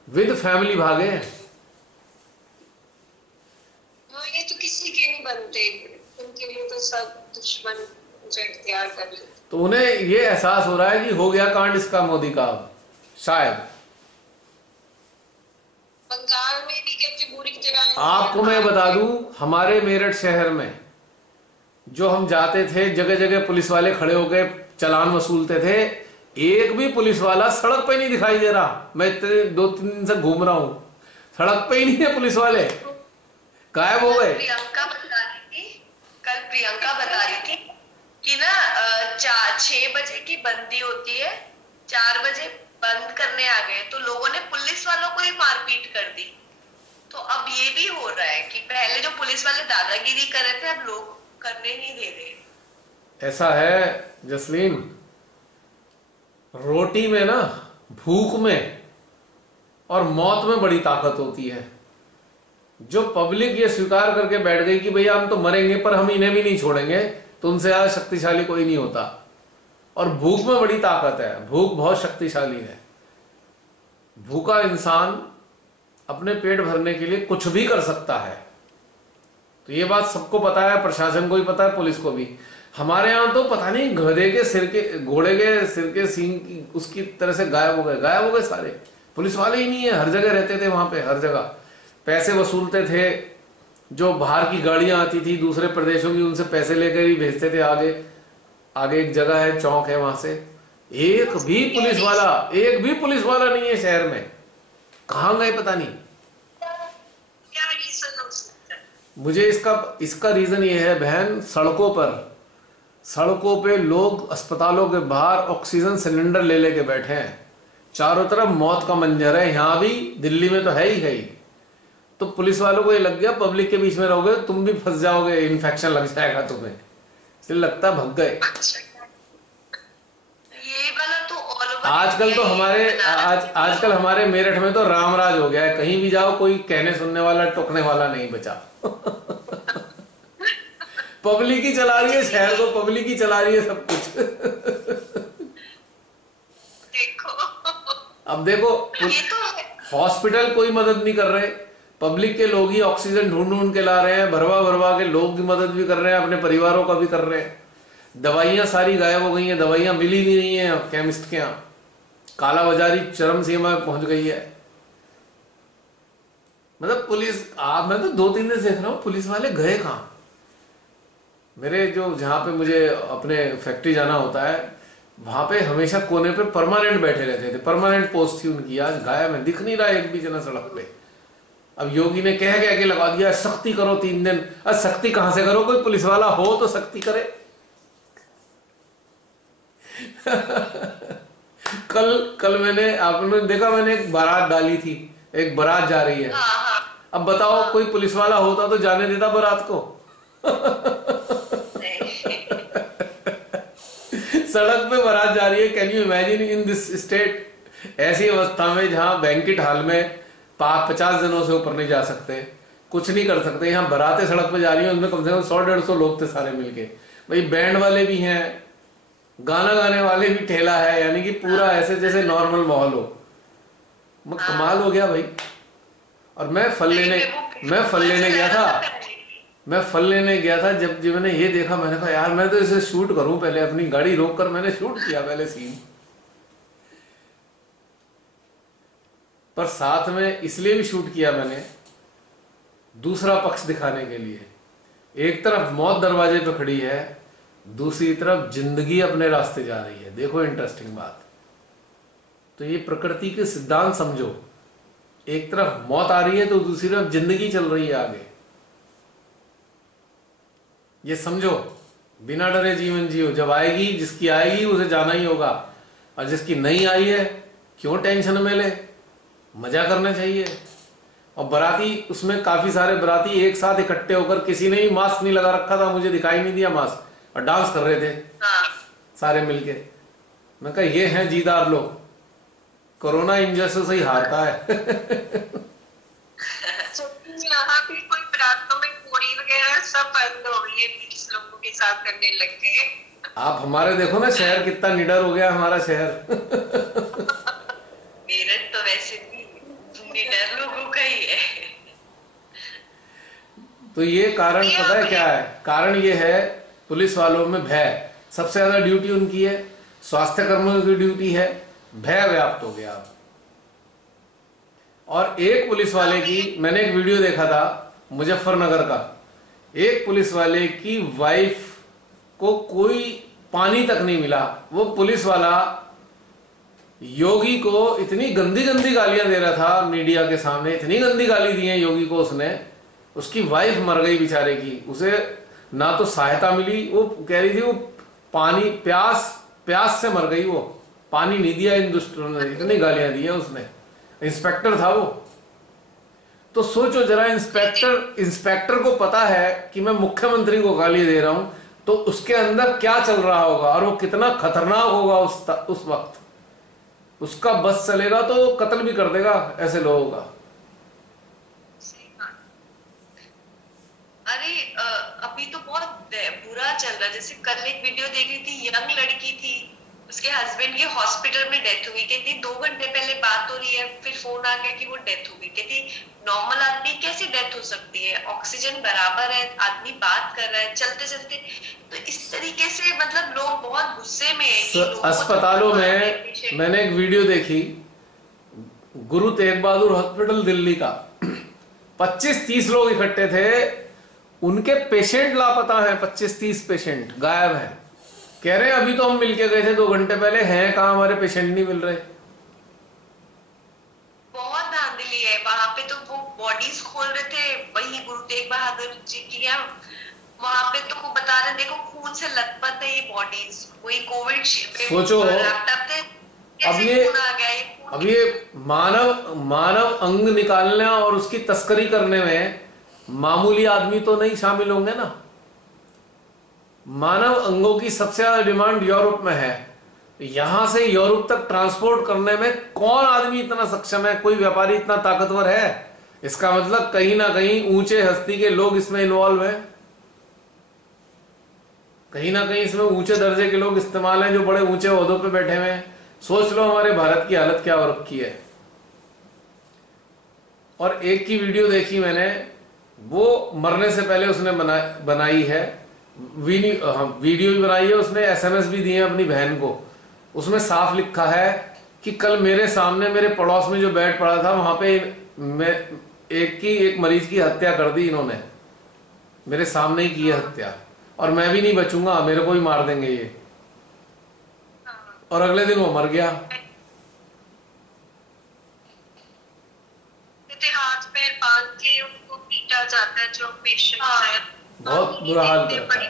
विद फैमिली भागे हैं। हाँ, ये तो किसी के नहीं बनते, उनके लिए तो सब दुश्मन जो इख्तियार कर लेते। तो उन्हें ये एहसास हो रहा है कि हो गया कांड इसका, मोदी का अब शायद। बंगाल में भी कहते बुरी तरह आपको मैं बता दूं, हमारे मेरठ शहर में जो हम जाते थे, जगह जगह पुलिस वाले खड़े होकर चालान वसूलते थे, एक भी पुलिस वाला सड़क पे नहीं दिखाई दे रहा। मैं इतने 2-3 दिन से घूम रहा हूं, सड़क पे ही नहीं है पुलिस वाले, गायब हो गए। प्रियंका बता रही थी, कल प्रियंका बता रही थी कि ना 6 बजे की बंदी होती है, 4 बजे बंद करने आ गए तो लोगों ने पुलिस वालों को ही मारपीट कर दी। तो अब ये भी हो रहा है कि पहले जो पुलिस वाले दादागिरी कर रहे थे, अब लोग करने नहीं दे रहे। ऐसा है जसलीन, रोटी में ना, भूख में और मौत में बड़ी ताकत होती है। जो पब्लिक ये स्वीकार करके बैठ गई कि भैया हम तो मरेंगे पर हम इन्हें भी नहीं छोड़ेंगे, तो उनसे ज्यादा शक्तिशाली कोई नहीं होता। और भूख में बड़ी ताकत है, भूख बहुत शक्तिशाली है। भूखा इंसान अपने पेट भरने के लिए कुछ भी कर सकता है। तो ये बात सबको पता है, प्रशासन को भी पता है, पुलिस को भी। हमारे यहां तो पता नहीं गधे के सिर के, घोड़े के सिर के सींग की उसकी तरह से गायब हो गए सारे। पुलिस वाले ही नहीं है, हर जगह रहते थे वहां पे, हर जगह पैसे वसूलते थे। जो बाहर की गाड़ियां आती थी दूसरे प्रदेशों की, उनसे पैसे लेकर ही भेजते थे आगे। आगे एक जगह है, चौक है, वहां से एक भी पुलिस वाला नहीं है शहर में। कहां गए पता नहीं। क्या रीजन हो सकता है? मुझे इसका रीजन ये है बहन, सड़कों पे लोग अस्पतालों के बाहर ऑक्सीजन सिलेंडर ले लेके बैठे हैं, चारों तरफ मौत का मंजर है। यहां भी, दिल्ली में तो है ही। तो पुलिस वालों को ये लग गया पब्लिक के बीच में रहोगे तुम भी फंस जाओगे, इन्फेक्शन लग जाएगा तुम्हें, इसलिए लगता है भग गए। अच्छा, ये वाला तो ऑल ओवर आजकल तो आजकल हमारे मेरठ में तो रामराज हो गया है, कहीं भी जाओ कोई कहने सुनने वाला, टोकने वाला नहीं बचा। पब्लिक ही चला रही है शहर को, पब्लिक ही चला रही है सब कुछ। देखो अब देखो, ये तो है। हॉस्पिटल कोई मदद नहीं कर रहे, पब्लिक के लोग ही ऑक्सीजन ढूंढ ढूंढ के ला रहे हैं, भरवा भरवा के लोग की मदद भी कर रहे हैं, अपने परिवारों का भी कर रहे हैं। दवाइयां सारी गायब हो गई हैं, दवाइयां मिली नहीं रही हैं केमिस्ट के यहाँ, काला बाजारी चरम सीमा में पहुंच गई है। मतलब मैं तो 2-3 दिन से देख रहा हूं पुलिस वाले गए कहां। मेरे जो जहाँ पे मुझे अपने फैक्ट्री जाना होता है, वहां पे हमेशा कोने पे परमानेंट बैठे रहते थे, परमानेंट पोस्ट थी उनकी। आज गायब है, दिख नहीं रहा एक भी जना सड़क पे। अब योगी ने कह के लगा दिया सख्ती करो 3 दिन। अब सख्ती कहां से करो, कोई पुलिस वाला हो तो सख्ती करे। कल मैंने, आपने देखा, मैंने एक बारात डाली थी, एक बारात जा रही है। अब बताओ कोई पुलिस वाला होता तो जाने देता बारात को? सड़क पे बारात जा रही है, can you imagine in this state? ऐसी अवस्था में जहां बैंकेट हॉल में 50 जनों से ऊपर नहीं जा सकते, कुछ नहीं कर सकते, यहाँ बारातें सड़क पे जा रही हैं, उनमें कम से कम 100-150 लोग थे सारे मिलके। भाई बैंड वाले भी हैं, गाना गाने वाले भी, ठेला है, यानी कि पूरा ऐसे जैसे नॉर्मल माहौल हो। कमाल हो गया भाई। और मैं फल लेने गया था, जब मैंने ये देखा, मैंने कहा यार मैं तो इसे शूट करूं पहले, अपनी गाड़ी रोककर मैंने शूट किया पहले सीन। पर साथ में इसलिए भी शूट किया मैंने, दूसरा पक्ष दिखाने के लिए। एक तरफ मौत दरवाजे पे खड़ी है, दूसरी तरफ जिंदगी अपने रास्ते जा रही है। देखो इंटरेस्टिंग बात। तो ये प्रकृति के सिद्धांत समझो, एक तरफ मौत आ रही है तो दूसरी तरफ जिंदगी चल रही है आगे। ये समझो, बिना डरे जीवन जियो। जब आएगी, जिसकी आएगी उसे जाना ही होगा, और जिसकी नहीं आई है क्यों टेंशन में ले, मजा करना चाहिए। और बराती, उसमें काफी सारे बराती एक साथ इकट्ठे होकर, किसी ने भी मास्क नहीं लगा रखा था, मुझे दिखाई नहीं दिया मास्क, और डांस कर रहे थे सारे मिलके। मैं कहा ये हैं जीदार लोग, कोरोना इन जैसे से ही हारता है। यहाँ भी कोई बरातों में पूरी वगैरह सब बंद हो गई है, 20 लोगों के साथ करने लग गए। आप हमारे देखो ना, शहर कितना निडर हो गया हमारा शहर। मेरठ तो वैसे भी निडर लोगों का ही है। तो ये कारण पता है क्या है? कारण ये है, पुलिस वालों में भय। सबसे ज्यादा ड्यूटी उनकी है, स्वास्थ्य कर्मियों की ड्यूटी है, भय व्याप्त हो गया। और एक पुलिस वाले की, मैंने एक वीडियो देखा था मुजफ्फरनगर का, एक पुलिस वाले की वाइफ को कोई पानी तक नहीं मिला। वो पुलिस वाला योगी को इतनी गंदी गंदी गालियां दे रहा था मीडिया के सामने, इतनी गंदी गाली दी है योगी को उसने, उसकी वाइफ मर गई बेचारे की, उसे ना तो सहायता मिली। वो कह रही थी वो पानी, प्यास से मर गई, वो पानी नहीं दिया इन दुष्टों ने, इतनी गालियां दी है उसने। इंस्पेक्टर था वो। तो सोचो जरा, इंस्पेक्टर को पता है कि मैं मुख्यमंत्री को गाली दे रहा हूं, तो उसके अंदर क्या चल रहा होगा, और वो कितना खतरनाक होगा उस वक्त। उसका बस चलेगा तो कत्ल भी कर देगा ऐसे लोगों का। अरे अभी तो बहुत बुरा चल रहा है। जैसे कल एक वीडियो देख रही थी, यंग लड़की थी, उसके हस्बैंड की हॉस्पिटल में डेथ हुई। कहती 2 घंटे पहले बात हो रही है, फिर फोन आ गया कि वो डेथ हो गई। कहती नॉर्मल आदमी कैसी डेथ हो सकती है, ऑक्सीजन बराबर है, आदमी बात कर रहा है चलते चलते। तो इस तरीके से मतलब लोग बहुत गुस्से में है। अस्पतालों में मैंने एक वीडियो देखी, गुरु तेग बहादुर हॉस्पिटल दिल्ली का, 25-30 लोग इकट्ठे थे, उनके पेशेंट लापता हैं, 25-30 पेशेंट गायब हैं। कह रहे हैं अभी तो हम मिलके गए थे 2 घंटे पहले, हैं कहां, हमारे पेशेंट नहीं मिल रहे। बहुत धांधली है वहां पे। तो वो बॉडीज खोल रहे थे, वही गुरु तेग बहादुर जी की, वहां पे तो वो बता रहे देखो खून से लथपथ है ये बॉडीज। कोई कोविड सोचो, अब ये मानव अंग निकालना और उसकी तस्करी करने में मामूली आदमी तो नहीं शामिल होंगे ना। मानव अंगों की सबसे ज्यादा डिमांड यूरोप में है, यहां से यूरोप तक ट्रांसपोर्ट करने में कौन आदमी इतना सक्षम है, कोई व्यापारी इतना ताकतवर है? इसका मतलब कहीं ना कहीं ऊंचे हस्ती के लोग इसमें इन्वॉल्व हैं, कहीं ना कहीं इसमें ऊंचे दर्जे के लोग इस्तेमाल हैं, जो बड़े ऊंचे ओहदों पे बैठे हुए हैं। सोच लो हमारे भारत की हालत क्या हो रखी है। और एक की वीडियो देखी मैंने, वो मरने से पहले उसने बनाई है वीडियो भी बनाई है उसने, SMS भी दिए अपनी बहन को। उसमें साफ लिखा है कि कल मेरे सामने, मेरे पड़ोस में जो बेड पड़ा था, वहां पे एक मरीज की हत्या कर दी इन्होंने, मेरे सामने ही की है हत्या। और मैं भी नहीं बचूंगा, मेरे को ही मार देंगे ये। और अगले दिन वो मर गया। हाथ पैर बांध के उनको पीटा जाता है जो पेशेंट है। बहुत बुरा हाल करता है।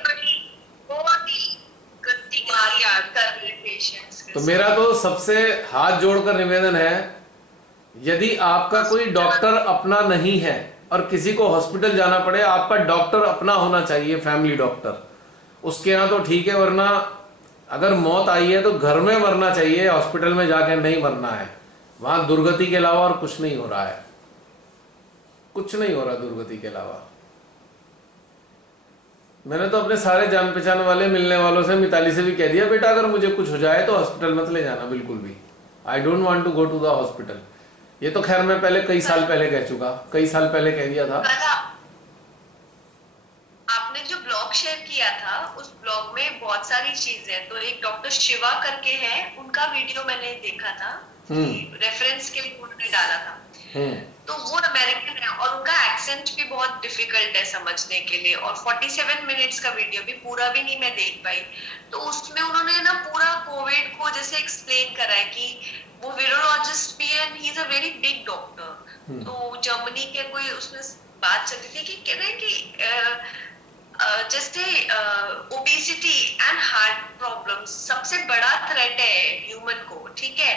बहुत ही गंदी बीमारी कर रहे पेशेंट्स। तो मेरा तो सबसे हाथ जोड़कर निवेदन है, यदि आपका कोई डॉक्टर अपना नहीं है और किसी को हॉस्पिटल जाना पड़े, आपका डॉक्टर अपना होना चाहिए, फैमिली डॉक्टर। उसके यहाँ तो ठीक है, वरना अगर मौत आई है तो घर में मरना चाहिए, हॉस्पिटल में जाके नहीं मरना है। वहां दुर्गति के अलावा और कुछ नहीं हो रहा है, कुछ नहीं हो रहा दुर्गति के अलावा। मैंने तो अपने सारे जान पहचान वाले मिलने वालों से, मिताली से भी कह दिया, बेटा अगर मुझे कुछ हो जाए तो हॉस्पिटल मत ले जाना बिल्कुल भी। I don't want to go to the hospital. ये तो खैर मैं पहले कई साल पहले कह चुका, कई साल पहले कह दिया था। आपने जो ब्लॉग शेयर किया था उस ब्लॉग में बहुत सारी चीजें, तो एक डॉक्टर शिवा करके हैं, उनका वीडियो मैंने देखा था, रेफरेंस के लिए उन्होंने डाला था। तो वो अमेरिकन है और उनका एक्सेंट भी बहुत डिफिकल्ट है समझने के लिए, और 47 मिनट्स का वीडियो भी पूरा भी नहीं मैं देख पाई। तो उसमें उन्होंने ना पूरा कोविड को जैसे एक्सप्लेन करा है कि वो वीरोलॉजिस्ट भी है, he is a very big doctor. तो जर्मनी के कोई उसमें बात चलती थी कि कह रहे हैं कि जैसे ओबेसिटी एंड हार्ट प्रॉब्लम्स सबसे बड़ा थ्रेट है ह्यूमन को, ठीक है,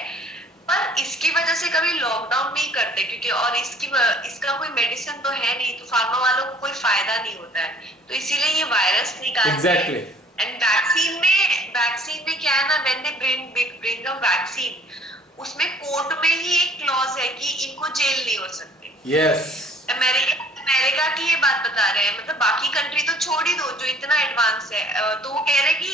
पर इसकी वजह से कभी लॉकडाउन नहीं करते, क्योंकि और इसका कोई मेडिसिन तो है नहीं, तो फार्मा वालों को कोई फायदा नहीं होता है, तो इसीलिए ये वायरस निकालते हैं। एंड वैक्सीन में क्या है ना, when they bring a vaccine, उसमें कोर्ट में ही एक क्लॉज है कि इनको जेल नहीं हो सकती। यस, अमेरिका की ये बात बता रहे हैं, मतलब बाकी कंट्री तो छोड़ ही दो जो इतना एडवांस है। तो वो कह रहे हैं कि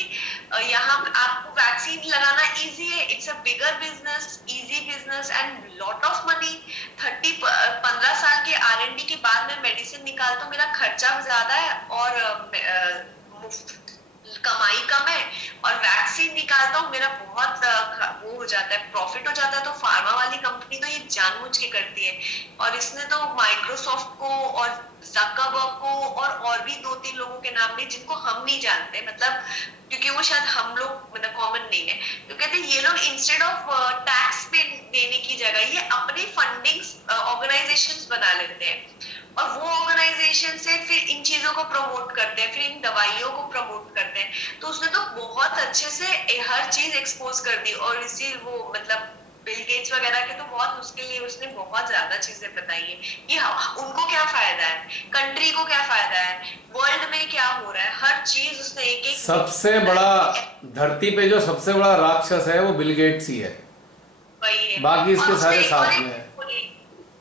यहाँ आपको वैक्सीन लगाना इजी है, it's a bigger business, easy business and lot of money. 15 साल के R&D के बाद मैं मेडिसिन निकालता हूँ, मेरा खर्चा ज्यादा है और कमाई कम है, और वैक्सीन निकालता हूँ मेरा बहुत वो हो जाता है, प्रॉफिट हो जाता है। तो फार्मा वाली कंपनी तो ये जानबूझ के करती है, और इसने तो माइक्रोसॉफ्ट को और ज़करबर्ग को और भी 2-3 लोगों के नाम लिए जिनको हम नहीं जानते, मतलब क्योंकि वो शायद हम लोग मतलब कॉमन नहीं है। तो कहते हैं ये लोग इंस्टेड ऑफ टैक्स देने की जगह ये अपने फंडिंग ऑर्गेनाइजेशंस बना लेते हैं, और वो ऑर्गेनाइजेशन से फिर इन चीजों को प्रमोट करते हैं, फिर इन दवाइयों को प्रमोट करते हैं। तो उसने तो बहुत अच्छे से हर चीज एक्सपोज कर दी, और इसी वो मतलब बिल गेट्स वगैरह के तो बहुत मुश्किल है, उसने बहुत ज्यादा चीजें बताई है। ये उनको क्या फायदा है, कंट्री को क्या फायदा है, वर्ल्ड में क्या हो रहा है, हर चीज उसने एक सबसे बड़ा धरती पे जो सबसे बड़ा राक्षस है वो बिल गेट्स ही है, वही है, बाकी इसके सारे साथ में है।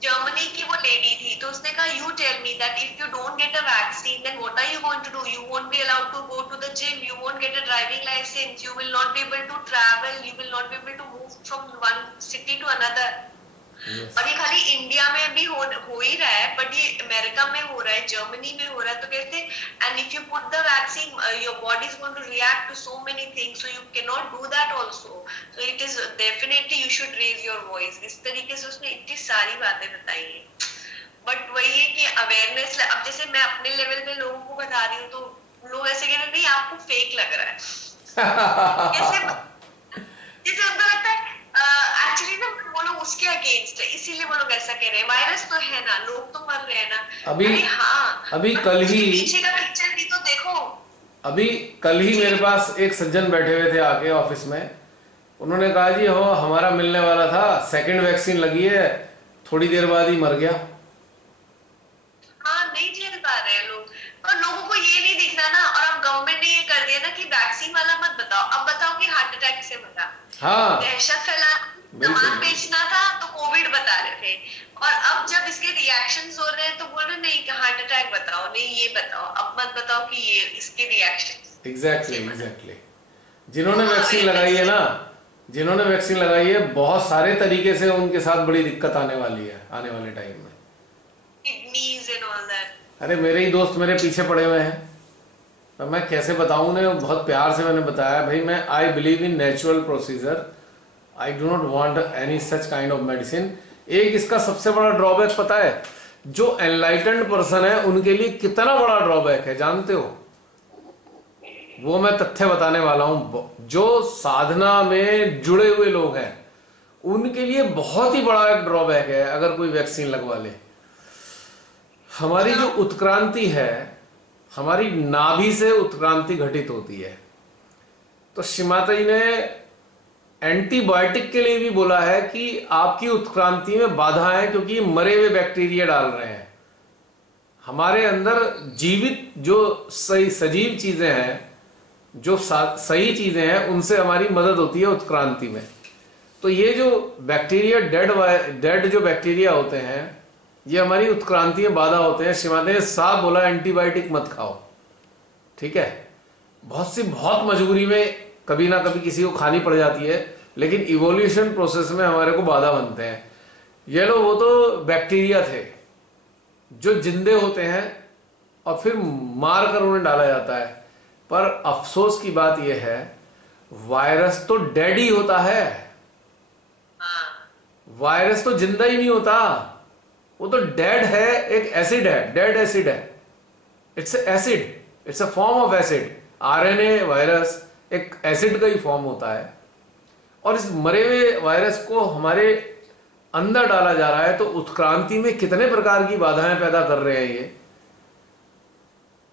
जर्मनी की वो लेडी थी, तो उसने कहा you tell me that if you don't get a vaccine then what are you going to do, you won't be allowed to go to the gym, you won't get a driving licence, you will not be able to travel, you will not be able to move from one city to another. और ये खाली India में भी हो ही रहा है, but ये America में हो रहा है, जर्मनी में हो रहा है। तो कहते हैं and if you put the vaccine your body is going to react to so many things, so you can not do that also, so it is definitely you should raise your voice. इस तरीके से उसने इतनी सारी बातें बताई है, but वही है कि अवेयरनेस, अब जैसे मैं अपने लेवल पे लोगों को बता रही हूँ तो लोग ऐसे कह रहे नहीं आपको फेक लग रहा है कैसे, जैसे उनको लगता है एक्चुअली ना वो लोग उसके अगेंस्ट है, इसीलिए वो लोग ऐसा कह रहे हैं। वायरस तो है ना, लोग तो मर रहे हैं ना। अभी कल ही पीछे का पिक्चर भी तो देखो। अभी कल ही मेरे पास एक सज्जन बैठे हुए थे आके ऑफिस में, उन्होंने कहा जी हो हमारा मिलने वाला था, सेकंड वैक्सीन लगी है, थोड़ी देर बाद ही मर गया। हाँ, नहीं झेल पा रहे हैं लोग, और लोगों को ये नहीं दिखना ना। और अब गवर्नमेंट ने ये कर दिया ना कि वैक्सीन वाला मत बताओ, अब बताओ कि हार्ट अटैक से बता। हाँ, दहशत फैलाना, सामान बेचना था तो कोविड बता रहे थे, और अब जब इसके रिएक्शंस हो रहे हैं तो बोल रहे नहीं कि हार्ट अटैक बताओ, नहीं ये बताओ, अब मत बताओ कि ये इसके रिएक्शंस। एग्जैक्टली जिन्होंने वैक्सीन लगाई है ना, जिन्होंने वैक्सीन लगाई है, बहुत सारे तरीके से उनके साथ बड़ी दिक्कत आने वाली है आने वाले टाइम में, किडनीज एंड ऑल दैट। अरे मेरे ही दोस्त मेरे पीछे पड़े हुए हैं, तो मैं कैसे बताऊं उन्हें, बहुत प्यार से मैंने बताया भाई मैं I believe in natural procedure, I do not want any such kind of medicine. एक इसका सबसे बड़ा ड्रॉबैक पता है, जो एनलाइटेंड पर्सन है उनके लिए कितना बड़ा ड्रॉबैक है जानते हो? वो मैं तथ्य बताने वाला हूं। जो साधना में जुड़े हुए लोग हैं उनके लिए बहुत ही बड़ा एक ड्रॉबैक है अगर कोई वैक्सीन लगवा ले। हमारी जो उत्क्रांति है, हमारी नाभि से उत्क्रांति घटित होती है। तो श्रीमाता जी ने एंटीबायोटिक के लिए भी बोला है कि आपकी उत्क्रांति में बाधा है, क्योंकि मरे हुए बैक्टीरिया डाल रहे हैं। हमारे अंदर जीवित जो सही सजीव चीजें हैं, जो सही चीजें हैं, उनसे हमारी मदद होती है उत्क्रांति में। तो ये जो बैक्टीरिया डेड जो बैक्टीरिया होते हैं, ये हमारी उत्क्रांति में बाधा होते हैं। श्रीमाता ने साफ बोला एंटीबायोटिक मत खाओ, ठीक है। बहुत मजबूरी में कभी ना कभी किसी को खानी पड़ जाती है, लेकिन इवोल्यूशन प्रोसेस में हमारे को बाधा बनते हैं। ये लोग वो तो बैक्टीरिया थे जो जिंदे होते हैं और फिर मार कर उन्हें डाला जाता है। पर अफसोस की बात यह है, वायरस तो डेड ही होता है, वायरस तो जिंदा ही नहीं होता, वो तो डेड है, एक एसिड है, डेड एसिड है। It's acid, it's a form of acid. RNA virus एक एसिड का ही फॉर्म होता है, और इस मरे हुए वायरस को हमारे अंदर डाला जा रहा है। तो उत्क्रांति में कितने प्रकार की बाधाएं पैदा कर रहे हैं ये,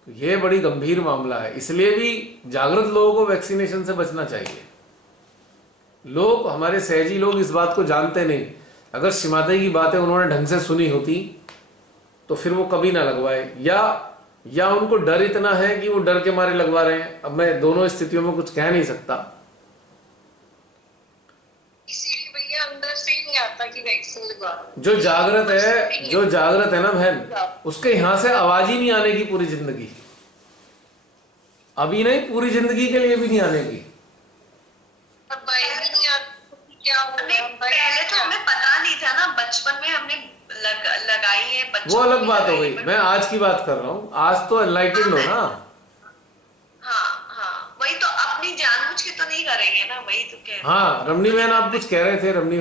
तो ये बड़ी गंभीर मामला है। इसलिए भी जागृत लोगों को वैक्सीनेशन से बचना चाहिए। लोग, हमारे सहजी लोग इस बात को जानते नहीं। अगर श्रीमाता की बातें उन्होंने ढंग से सुनी होती तो फिर वो कभी ना लगवाए, या उनको डर इतना है कि वो डर के मारे लगवा रहे हैं। अब मैं दोनों स्थितियों में कुछ कह नहीं सकता। इसीलिए भैया अंदर से ही नहीं आता कि वैक्सीन लगवा। जो जागृत है ना बहन, उसके यहां से आवाज ही नहीं आने की पूरी जिंदगी, अभी नहीं, पूरी जिंदगी के लिए भी नहीं आने की। पहले तो हमें पता नहीं था ना, बचपन में हमने लगाई है, वो अलग बात हो गई। मैं आज की बात कर रहा हूँ, आज तो एनलाइटेंड हो ना। हाँ, वही तो, अपनी जानबूझ के तो नहीं करेंगे ना, वही तो कह रहे हैं। हाँ रमनी बहन, आप कुछ कह रहे थे। रमनी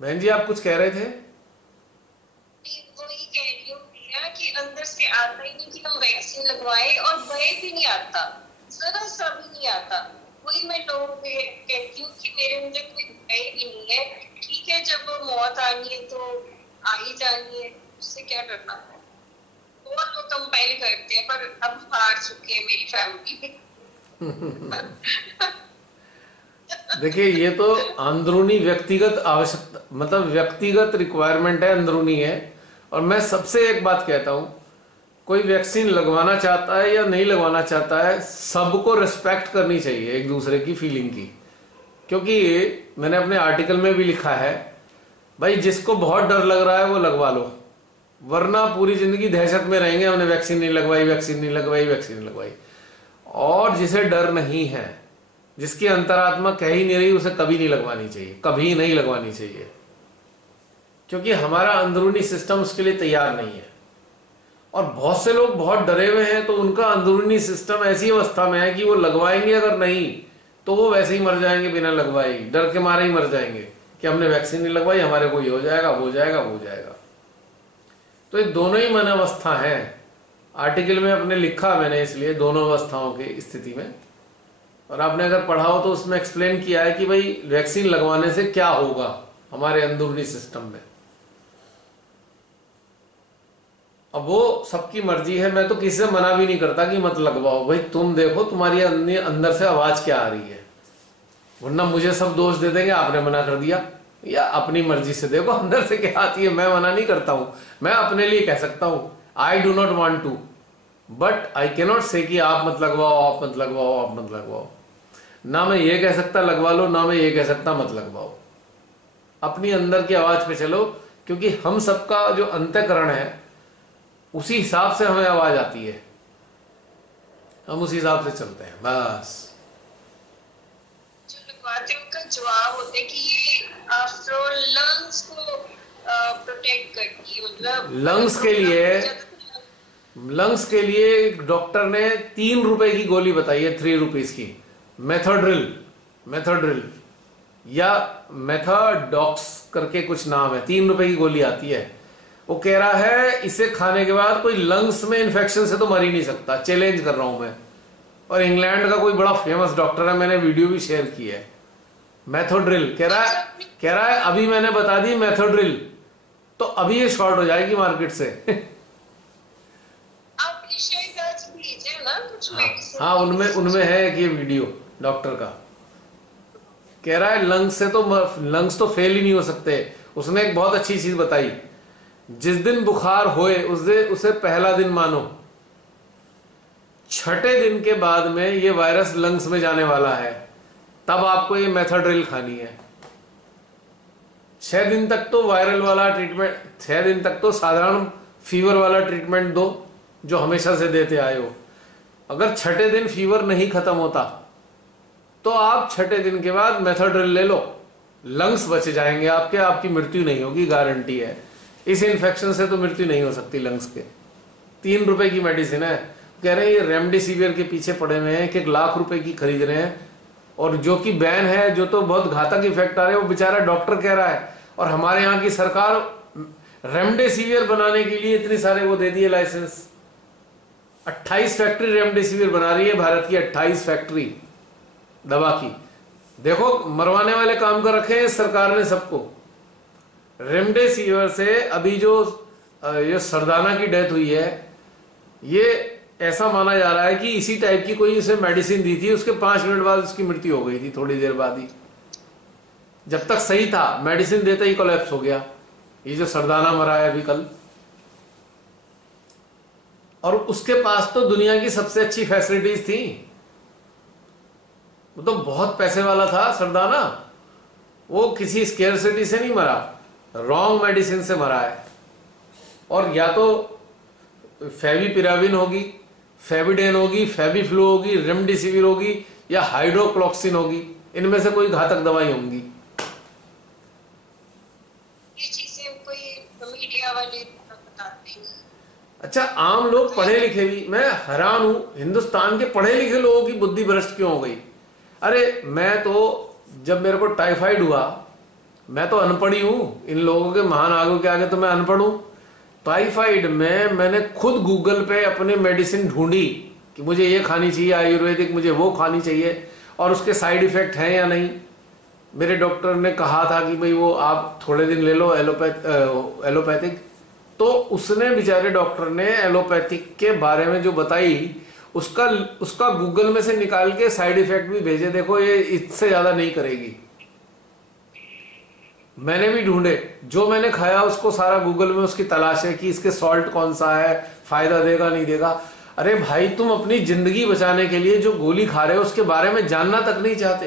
बहन जी, आप कुछ कह रहे थे। वही कह रही हूँ भैया कि अंदर से आता ही नहीं कि हम वैक्सीन लगवाए, और भय भी नहीं आता, जरा सा भी नहीं आता। वही मैं लोगों को कहती हूँ कि मेरे अंदर कोई भय भी नहीं है। ठीक है, जब वो मौत आनी है तो आ ही जानी है, उससे क्या करना है। बहुत लोग कंपेयर करते हैं, पर अब हार चुके हैं मेरी फैमिली। देखिए, ये तो अंदरूनी व्यक्तिगत आवश्यकता, मतलब व्यक्तिगत रिक्वायरमेंट है, अंदरूनी है। और मैं सबसे एक बात कहता हूं, कोई वैक्सीन लगवाना चाहता है या नहीं लगवाना चाहता है, सबको रिस्पेक्ट करनी चाहिए एक दूसरे की फीलिंग की। क्योंकि मैंने अपने आर्टिकल में भी लिखा है, भाई जिसको बहुत डर लग रहा है वो लगवा लो, वरना पूरी जिंदगी दहशत में रहेंगे, हमने वैक्सीन नहीं लगवाई, वैक्सीन नहीं लगवाई, वैक्सीन नहीं लगवाई। और जिसे डर नहीं है, जिसकी अंतरात्मा कह ही नहीं रही, उसे कभी नहीं लगवानी चाहिए, कभी नहीं लगवानी चाहिए। क्योंकि हमारा अंदरूनी सिस्टम उसके लिए तैयार नहीं है। और बहुत से लोग बहुत डरे हुए हैं, तो उनका अंदरूनी सिस्टम ऐसी अवस्था में है कि वो लगवाएंगे अगर नहीं तो वो वैसे ही मर जाएंगे, बिना लगवाए, डर के मारे ही मर जाएंगे कि हमने वैक्सीन नहीं लगवाई, हमारे को ये हो जाएगा, वो जाएगा, वो जाएगा। तो ये दोनों ही मनोवस्था है। आर्टिकल में अपने लिखा मैंने, इसलिए दोनों अवस्थाओं की स्थिति में। और आपने अगर पढ़ा हो तो उसमें एक्सप्लेन किया है कि भाई वैक्सीन लगवाने से क्या होगा हमारे अंदरूनी सिस्टम में। अब वो सबकी मर्जी है, मैं तो किसी से मना भी नहीं करता कि मत लगवाओ। भाई तुम देखो तुम्हारी अंदर से आवाज क्या आ रही है, वरना मुझे सब दोष दे देंगे आपने मना कर दिया। या अपनी मर्जी से देखो अंदर से क्या आती है। मैं मना नहीं करता हूं, मैं अपने लिए कह सकता हूं I do not want to, but I cannot नॉट से कि आप मत लगवाओ, आप मत लगवाओ, आप मत लगवाओ। ना मैं ये कह सकता लगवा लो, ना मैं ये कह सकता मत लगवाओ। अपनी अंदर की आवाज पे चलो, क्योंकि हम सबका जो अंतःकरण है उसी हिसाब से हमें आवाज आती है, हम उसी हिसाब से चलते हैं बस। जो लगवाते हैं उनका जवाब होता है कि ये आफ्टर ऑल लंग्स को प्रोटेक्ट करती है। मतलब लंग्स के लिए डॉक्टर ने 3 रुपए की गोली बताई है, 3 रुपीज की, मेथोड्रिल या मेथाडॉक्स करके कुछ नाम है, 3 रुपए की गोली आती है। वो कह रहा है इसे खाने के बाद कोई लंग्स में इन्फेक्शन से तो मर ही नहीं सकता, चैलेंज कर रहा हूं मैं। और इंग्लैंड का कोई बड़ा फेमस डॉक्टर है, मैंने वीडियो भी शेयर की है, मैथोड्रिल कह रहा है अभी मैंने बता दी मैथोड्रिल, तो अभी ये शॉर्ट हो जाएगी मार्केट से। आपने शायद आज भेजे ना कुछ मेडिसिन। हाँ, उनमें है एक ये वीडियो डॉक्टर का, कह रहा है लंग्स तो फेल ही नहीं हो सकते। उसने एक बहुत अच्छी चीज बताई, जिस दिन बुखार होए उसे पहला दिन मानो, छठे दिन के बाद में ये वायरस लंग्स में जाने वाला है, तब आपको ये मेथोड्रिल खानी है। 6 दिन तक तो वायरल वाला ट्रीटमेंट, 6 दिन तक तो साधारण फीवर वाला ट्रीटमेंट दो जो हमेशा से देते आए हो। अगर छठे दिन फीवर नहीं खत्म होता तो आप छठे दिन के बाद मेथोड्रिल ले लो, लंग्स बच जाएंगे आपके, आपकी मृत्यु नहीं होगी, गारंटी है। इस इन्फेक्शन से तो मृत्यु नहीं हो सकती लंग्स के। 3 रुपए की मेडिसिन है, कह रहे हैं ये रेमडेसिविर के पीछे पड़े हुए हैं, 1 लाख रुपए की खरीद रहे हैं, और जो कि बैन है, जो तो बहुत घातक इफेक्ट आ रहे हैं, वो बेचारा डॉक्टर कह रहा है। और हमारे यहाँ की सरकार रेमडेसिविर बनाने के लिए इतने सारे वो दे दिए लाइसेंस। 28 फैक्ट्री रेमडेसिविर बना रही है भारत की, 28 फैक्ट्री दवा की। देखो मरवाने वाले काम कर रखे हैं सरकार ने सबको। रेमडेसिविर से अभी जो ये सरदाना की डेथ हुई है, ये ऐसा माना जा रहा है कि इसी टाइप की कोई उसे मेडिसिन दी थी, उसके 5 मिनट बाद उसकी मृत्यु हो गई थी, थोड़ी देर बाद ही। जब तक सही था मेडिसिन देते ही कोलैप्स हो गया। ये जो सरदाना मरा है अभी कल, और उसके पास तो दुनिया की सबसे अच्छी फैसिलिटीज थी, वो तो बहुत पैसे वाला था सरदाना। वो किसी स्केर्सिटी से नहीं मरा, रॉन्ग मेडिसिन से मरा है। और या तो फेविपिराविन होगी, फेविडेन होगी, फेविफ्लू होगी, रेमडेसिविर होगी, या हाइड्रोक्लोक्सिन होगी, इनमें से कोई घातक दवाई होंगी। ये चीजें कोई मीडिया वाले बताते हैं। अच्छा, आम लोग पढ़े लिखे भी, मैं हैरान हूं हिंदुस्तान के पढ़े लिखे लोगों की बुद्धि भ्रष्ट क्यों हो गई। अरे मैं तो जब मेरे को टाइफाइड हुआ, मैं तो अनपढ़ ही हूं, इन लोगों के महान आगू के आगे तो मैं अनपढ़ हूं। टाइफाइड में मैंने खुद गूगल पे अपने मेडिसिन ढूंढी कि मुझे ये खानी चाहिए आयुर्वेदिक, मुझे वो खानी चाहिए, और उसके साइड इफेक्ट हैं या नहीं। मेरे डॉक्टर ने कहा था कि भाई वो आप थोड़े दिन ले लो एलोपैथिक, तो उसने बेचारे डॉक्टर ने एलोपैथिक के बारे में जो बताई, उसका गूगल में से निकाल के साइड इफेक्ट भी भेजे, देखो ये इससे ज्यादा नहीं करेगी। मैंने भी ढूंढे, जो मैंने खाया उसको सारा गूगल में उसकी तलाश है कि इसके सॉल्ट कौन सा है, फायदा देगा नहीं देगा। अरे भाई, तुम अपनी जिंदगी बचाने के लिए जो गोली खा रहे हो उसके बारे में जानना तक नहीं चाहते,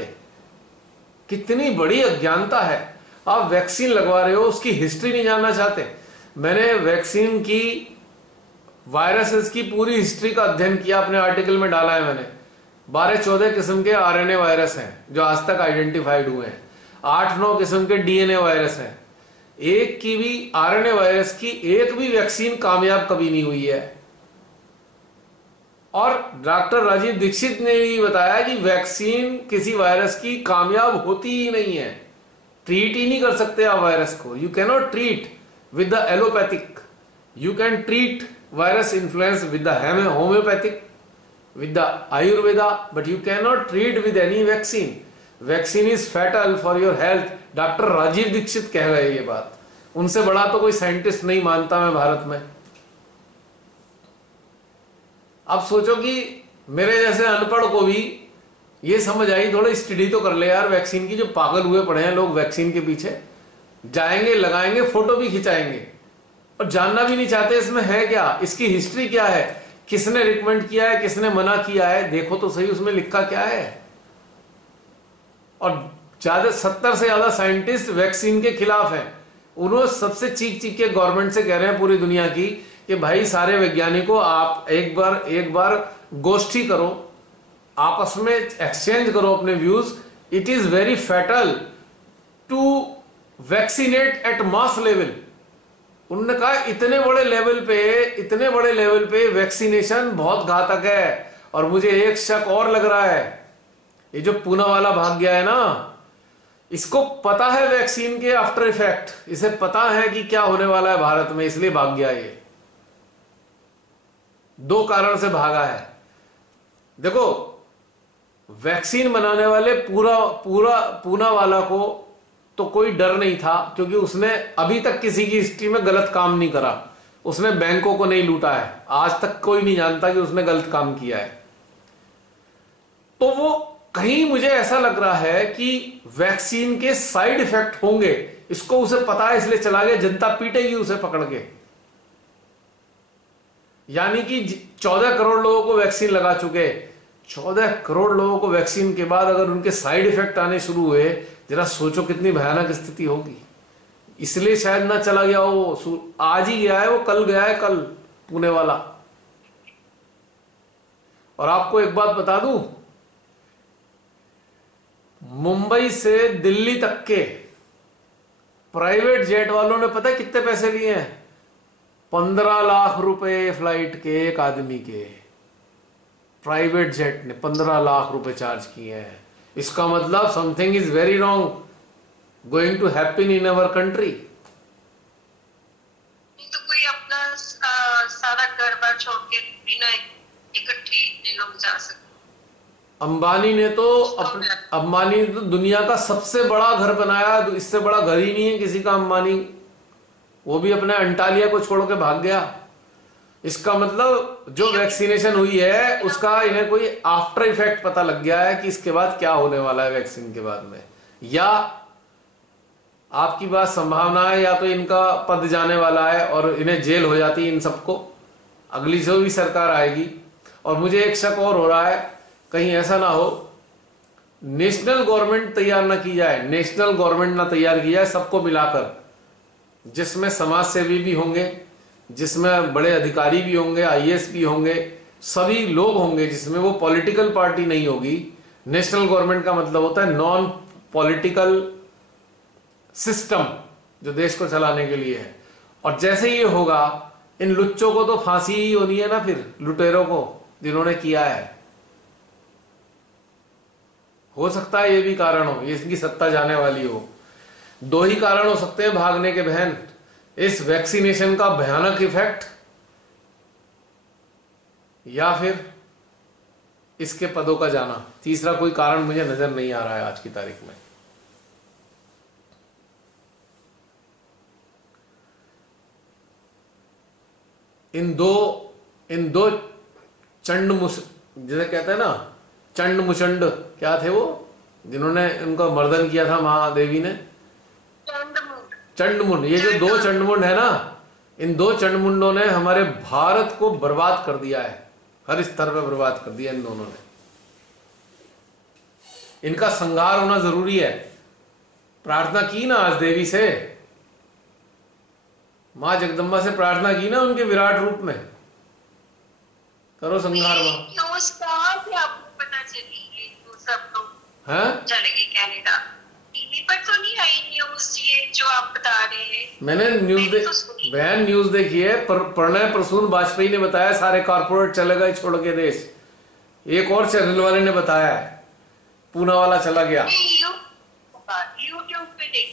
कितनी बड़ी अज्ञानता है। आप वैक्सीन लगवा रहे हो, उसकी हिस्ट्री नहीं जानना चाहते। मैंने वैक्सीन की, वायरसेस की पूरी हिस्ट्री का अध्ययन किया, अपने आर्टिकल में डाला है मैंने। 12-14 किस्म के आरएनए वायरस हैं जो आज तक आइडेंटिफाइड हुए हैं, 8-9 किस्म के डीएनए वायरस हैं। एक की भी, आरएनए वायरस की एक भी वैक्सीन कामयाब कभी नहीं हुई है। और डॉक्टर राजीव दीक्षित ने भी बताया कि वैक्सीन किसी वायरस की कामयाब होती ही नहीं है, ट्रीट ही नहीं कर सकते आप वायरस को। You can not treat with the allopathic, you can treat virus influence with the homeopathic, with the ayurveda, but you cannot treat with any vaccine. Vaccine is fatal for your health. Doctor Rajiv Dixit कह रहे हैं ये बात, उनसे बड़ा तो कोई scientist नहीं मानता मैं भारत में। अब सोचो कि मेरे जैसे अनपढ़ को भी ये समझ आई, थोड़ा स्टडी तो कर ले यार वैक्सीन की। जो पागल हुए पड़े हैं लोग वैक्सीन के पीछे, जाएंगे, लगाएंगे, फोटो भी खिंचाएंगे, और जानना भी नहीं चाहते इसमें है क्या, इसकी हिस्ट्री क्या है, किसने रिकमेंड किया है, किसने मना किया है, देखो तो सही उसमें लिखा क्या है। और 70 से ज्यादा साइंटिस्ट वैक्सीन के खिलाफ हैं। उन्होंने सबसे चीख चीख के गवर्नमेंट से कह रहे हैं पूरी दुनिया की कि भाई सारे वैज्ञानिकों आप एक बार गोष्ठी करो, आपस में एक्सचेंज करो अपने views. It is very fatal to vaccinate at mass level. उन्होंने कहा इतने बड़े लेवल पे वैक्सीनेशन बहुत घातक है। और मुझे एक शक और लग रहा है, ये जो पूना वाला भाग गया है ना, इसको पता है वैक्सीन के आफ्टर इफेक्ट, इसे पता है कि क्या होने वाला है भारत में, इसलिए भाग गया ये। दो कारण से भागा है। देखो, वैक्सीन बनाने वाले पूना वाला को तो कोई डर नहीं था, क्योंकि उसने अभी तक किसी की हिस्ट्री में गलत काम नहीं करा। उसने बैंकों को नहीं लूटा है, आज तक कोई नहीं जानता कि उसने गलत काम किया है। तो वो कहीं मुझे ऐसा लग रहा है कि वैक्सीन के साइड इफेक्ट होंगे, इसको उसे पता है, इसलिए चला गया। जनता पीटेगी उसे पकड़ के। यानी कि 14 करोड़ लोगों को वैक्सीन लगा चुके। 14 करोड़ लोगों को वैक्सीन के बाद अगर उनके साइड इफेक्ट आने शुरू हुए, जरा सोचो कितनी भयानक स्थिति होगी। इसलिए शायद ना चला गया वो, आज ही गया है वो, कल गया है, कल पुणे वाला। और आपको एक बात बता दूं, मुंबई से दिल्ली तक के प्राइवेट जेट वालों ने पता है कितने पैसे लिए हैं? 15 लाख रुपए फ्लाइट के, एक आदमी के। प्राइवेट जेट ने 15 लाख रुपए चार्ज किए हैं। इसका मतलब something is very wrong going to happen in our country. तो कोई अपना सारा घर बार छोड़ के बिना इकट्ठे इतने लोग जा सकते। अंबानी ने तो दुनिया का सबसे बड़ा घर बनाया, इससे बड़ा घर ही नहीं है किसी का। अंबानी वो भी अपने अंटालिया को छोड़ के भाग गया। इसका मतलब जो वैक्सीनेशन हुई है उसका इन्हें कोई आफ्टर इफेक्ट पता लग गया है कि इसके बाद क्या होने वाला है वैक्सीन के बाद में। या आपकी बात संभावना है, या तो इनका पद जाने वाला है और इन्हें जेल हो जाती है इन सबको, अगली जो भी सरकार आएगी। और मुझे एक शक और हो रहा है, कहीं ऐसा ना हो नेशनल गवर्नमेंट तैयार ना की जाए, नेशनल गवर्नमेंट ना तैयार की जाए सबको मिलाकर, जिसमें समाज सेवी भी होंगे, जिसमें बड़े अधिकारी भी होंगे, आईएएस भी होंगे, सभी लोग होंगे, जिसमें वो पॉलिटिकल पार्टी नहीं होगी। नेशनल गवर्नमेंट का मतलब होता है नॉन पॉलिटिकल सिस्टम, जो देश को चलाने के लिए है। और जैसे ये होगा, इन लुच्चों को तो फांसी ही होनी है ना, फिर लुटेरों को जिन्होंने किया है। हो सकता है ये भी कारण हो, ये इनकी सत्ता जाने वाली हो। दो ही कारण हो सकते हैं भागने के बहन, इस वैक्सीनेशन का भयानक इफेक्ट, या फिर इसके पदों का जाना। तीसरा कोई कारण मुझे नजर नहीं आ रहा है आज की तारीख में। इन दो जैसे कहते हैं ना, चंड मुचंड, क्या थे वो जिन्होंने उनका मर्दन किया था महादेवी ने? चंडमुंड। ये जो दो चंडमुंड है ना, इन दो चंडमुंडों ने हमारे भारत को बर्बाद कर दिया है, हर स्तर पर बर्बाद कर दिया इन दोनों ने। इनका संहार होना जरूरी है। प्रार्थना की ना आज देवी से, मां जगदम्बा से प्रार्थना की ना उनके विराट रूप में, करो संहार मां। आपको पता चली ये तो सब लोग हैं? चले गए कनाडा। टीवी पर तो नहीं आई न्यूज ये जो आप बता रहे हैं? मैंने बहन न्यूज देखी है। प्रणय प्रसून वाजपेयी ने बताया सारे कारपोरेट चले गए छोड़ के देश। एक और चैनल वाले ने बताया है पूना वाला चला गया।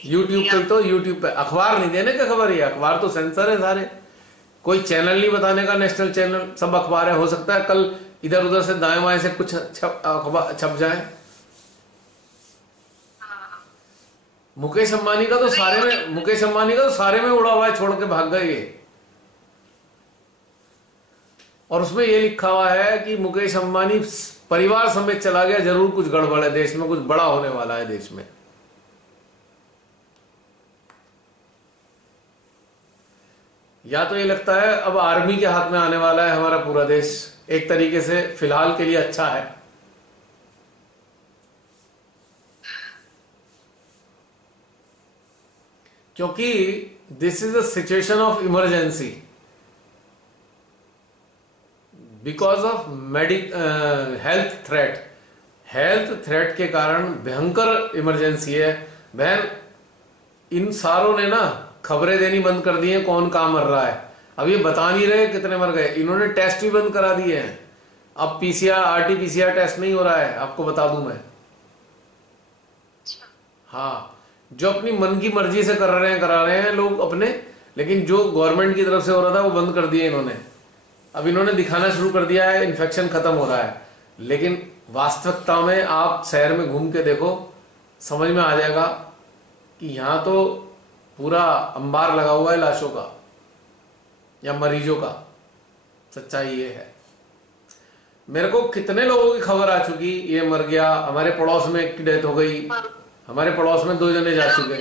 यूट्यूब पे तो यूट्यूब पे अखबार नहीं देने का खबर है, अखबार तो सेंसर है सारे, कोई चैनल नहीं बताने का, नेशनल चैनल सब अखबार है। हो सकता है कल इधर उधर से दाएं बाएं से कुछ छप जाए। मुकेश अंबानी का तो सारे में उड़ा हुआ है, छोड़ के भाग गए ये। और उसमें ये लिखा हुआ है कि मुकेश अंबानी परिवार समेत चला गया, जरूर कुछ गड़बड़ है देश में, कुछ बड़ा होने वाला है देश में। या तो ये लगता है अब आर्मी के हाथ में आने वाला है हमारा पूरा देश। एक तरीके से फिलहाल के लिए अच्छा है, क्योंकि this is a situation of emergency because of health threat के कारण भयंकर इमरजेंसी है बहन। इन सारों ने ना खबरें देनी बंद कर दी हैं कौन कहां मर रहा है। अब ये बता नहीं रहे कितने मर गए। इन्होंने टेस्ट भी बंद करा दिए हैं। अब पीसीआर RT-PCR टेस्ट नहीं हो रहा है, आपको बता दूं मैं। हाँ, जो अपनी मन की मर्जी से कर रहे हैं करा रहे हैं लोग अपने, लेकिन जो गवर्नमेंट की तरफ से हो रहा था वो बंद कर दिया इन्होंने। अब इन्होंने दिखाना शुरू कर दिया है इन्फेक्शन खत्म हो रहा है, लेकिन वास्तविकता में आप शहर में घूम के देखो, समझ में आ जाएगा कि यहाँ तो पूरा अंबार लगा हुआ है लाशों का या मरीजों का। सच्चाई ये है। मेरे को कितने लोगों की खबर आ चुकी, ये मर गया, हमारे पड़ोस में एक की डेथ हो गई, हमारे पड़ोस में 2 जने जा चुके।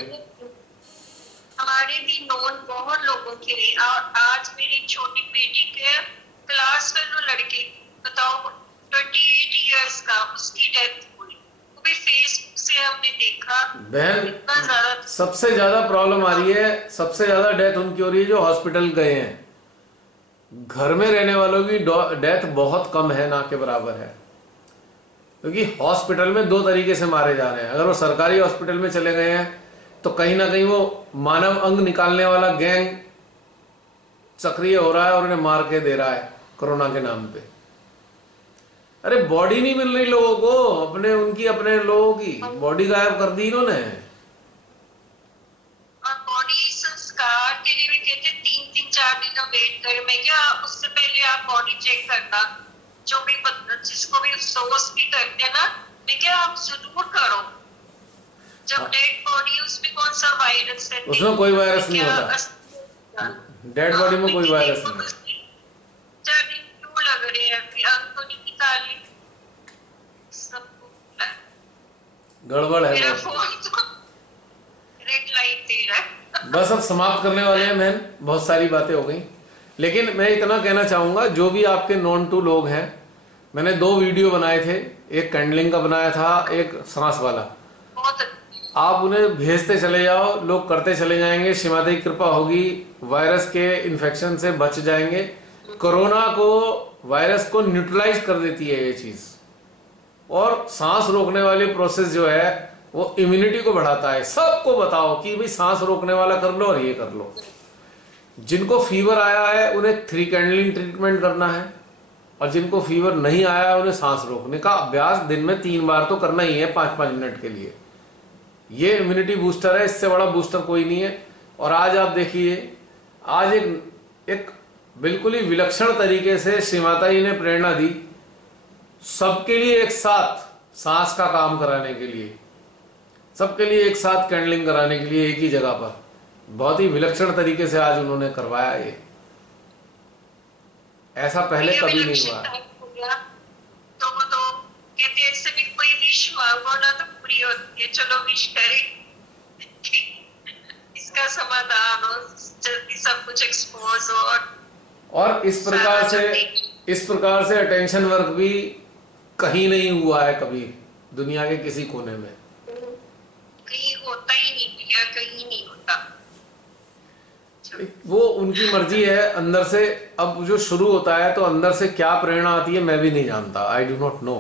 हमारे भी नोन बहुत लोगों के लिए। और आज मेरी छोटी बेटी के क्लास फेलो लड़के, बताओ 28 इयर्स का, उसकी डेथ हुई। वो भी फेसबुक से हमने देखा। बहन, इतना ज्यादा सबसे ज्यादा प्रॉब्लम आ रही है, सबसे ज्यादा डेथ उनकी हो रही है जो हॉस्पिटल गए हैं। घर में रहने वालों की डेथ बहुत कम है, ना के बराबर है। क्योंकि हॉस्पिटल में 2 तरीके से मारे जा रहे हैं। अगर वो सरकारी हॉस्पिटल में चले गए हैं तो कहीं ना कहीं वो मानव अंग निकालने वाला गैंग सक्रिय हो रहा है और उन्हें मार के दे रहा है कोरोना के नाम पे। अरे बॉडी नहीं मिल रही लोगों को, अपने लोगों की बॉडी गायब कर दी इन्होंने। और बॉडी संस्कार के लिए भी कहते 3-4 दिन वेट करें। मैं क्या, उससे पहले आप बॉडी चेक करना, जो भी जिसको भी सोर्स भी करते हैं ना, मैं क्या आप जरूर करो। जब डेड बॉडी, उसमें कौन सा वायरस है? उसमें कोई वायरस नहीं होता, डेड बॉडी में कोई वायरस नहीं है। 4 दिन क्यों लग रहे हैं? अंग तो नहीं निकाले, सब गड़बड़ है मेरा बहुत। फोन तो रेड लाइट दे रहा है। बस अब समाप्त करने वाले हैं बहन, बहुत सारी बातें हो गई, लेकिन मैं इतना कहना चाहूंगा, जो भी आपके नॉन टू लोग हैं, मैंने 2 वीडियो बनाए थे, एक कैंडलिंग का बनाया था, एक सांस वाला। बहुत आप उन्हें भेजते चले जाओ, लोग करते चले जाएंगे, शिमाता की कृपा होगी, वायरस के इन्फेक्शन से बच जाएंगे। कोरोना को, वायरस को न्यूट्रलाइज कर देती है ये चीज। और सांस रोकने वाली प्रोसेस जो है वो इम्यूनिटी को बढ़ाता है। सबको बताओ कि भाई सांस रोकने वाला कर लो और ये कर लो। जिनको फीवर आया है उन्हें 3 कैंडलिंग ट्रीटमेंट करना है, और जिनको फीवर नहीं आया उन्हें सांस रोकने का अभ्यास दिन में 3 बार तो करना ही है, 5-5 मिनट के लिए। ये इम्यूनिटी बूस्टर है, इससे बड़ा बूस्टर कोई नहीं है। और आज आप देखिए, आज एक बिल्कुल ही विलक्षण तरीके से श्री माता जी ने प्रेरणा दी सबके लिए एक साथ सांस का काम कराने के लिए, सबके लिए एक साथ कैंडलिंग कराने के लिए एक ही जगह पर। बहुत ही विलक्षण तरीके से आज उन्होंने करवाया। ये ऐसा पहले कभी नहीं हुआ। तो वो तो कहते हैं इससे भी कोई विश मांगो ना तो पूरी होती है। चलो विश करें इसका समाधान हो, जल्दी सब कुछ एक्सपोज हो। और इस प्रकार से अटेंशन वर्क भी कहीं नहीं हुआ है कभी दुनिया के किसी कोने में। कहीं होता ही नहीं भैया, कहीं नहीं होता। वो उनकी मर्जी है अंदर से। अब जो शुरू होता है तो अंदर से क्या प्रेरणा आती है मैं भी नहीं जानता। आई do not know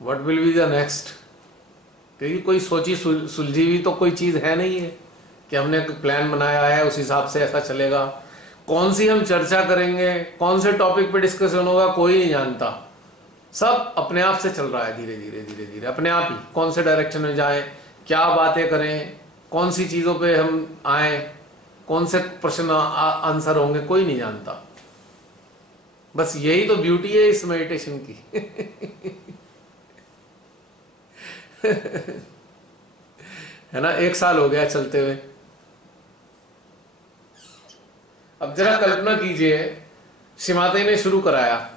what will be the next. क्योंकि कोई सोची सुलझी हुई तो कोई चीज है नहीं है कि हमने एक प्लान बनाया है उस हिसाब से ऐसा चलेगा। कौन सी हम चर्चा करेंगे, कौन से टॉपिक पे डिस्कशन होगा, कोई नहीं जानता। सब अपने आप से चल रहा है, धीरे धीरे धीरे धीरे अपने आप ही। कौन से डायरेक्शन में जाएं, क्या बातें करें, कौन सी चीजों पे हम आए, कौन से प्रश्न आंसर होंगे, कोई नहीं जानता। बस यही तो ब्यूटी है इस मेडिटेशन की है ना। 1 साल हो गया चलते हुए। अब जरा कल्पना कीजिए, श्री माता जी ने शुरू कराया,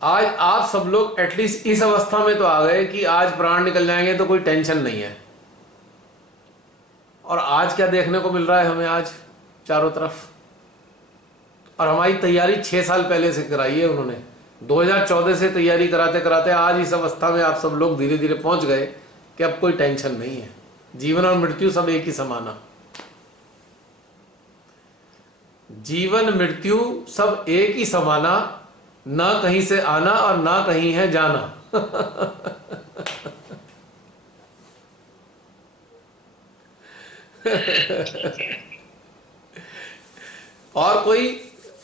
आज आप सब लोग एटलीस्ट इस अवस्था में तो आ गए कि आज प्राण निकल जाएंगे तो कोई टेंशन नहीं है। और आज क्या देखने को मिल रहा है हमें आज चारों तरफ। और हमारी तैयारी 6 साल पहले से कराई है उन्होंने। 2014 से तैयारी कराते कराते आज इस अवस्था में आप सब लोग धीरे धीरे पहुंच गए कि अब कोई टेंशन नहीं है। जीवन और मृत्यु सब एक ही समाना। जीवन मृत्यु सब एक ही समाना, ना कहीं से आना और ना कहीं है जाना और कोई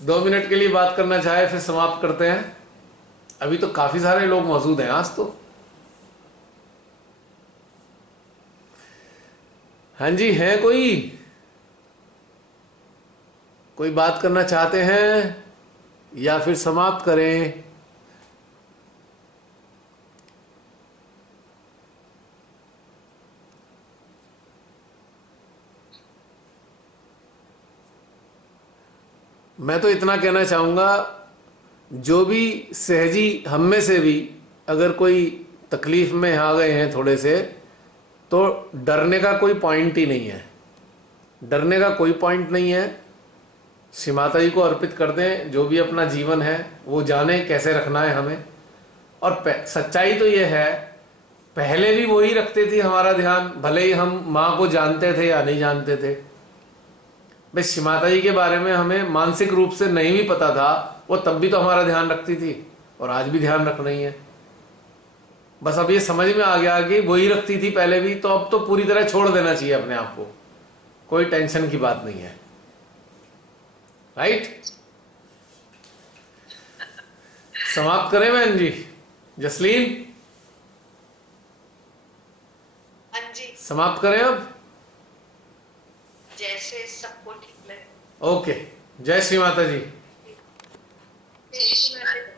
2 मिनट के लिए बात करना चाहे फिर समाप्त करते हैं। अभी तो काफी सारे लोग मौजूद हैं आज तो। हाँ जी, है कोई बात करना चाहते हैं या फिर समाप्त करें? मैं तो इतना कहना चाहूंगा, जो भी सहजी हम में से भी अगर कोई तकलीफ में आ गए हैं थोड़े से, तो डरने का कोई पॉइंट ही नहीं है। डरने का कोई पॉइंट नहीं है। श्री माता जी को अर्पित कर दें। जो भी अपना जीवन है वो जाने कैसे रखना है हमें। और सच्चाई तो ये है, पहले भी वही रखते थे हमारा ध्यान, भले ही हम माँ को जानते थे या नहीं जानते थे। भाई श्री माता जी के बारे में हमें मानसिक रूप से नहीं भी पता था, वो तब भी तो हमारा ध्यान रखती थी और आज भी ध्यान रख रही है। बस अब ये समझ में आ गया कि वही रखती थी पहले भी, तो अब तो पूरी तरह छोड़ देना चाहिए अपने आप को। कोई टेंशन की बात नहीं है। राइट? समाप्त करें बहन जी? जसलीन, हाँ जी, समाप्त करें अब? जैसे सबको ठीक लगे। ओके। जय श्री माता जी। जय श्री माता।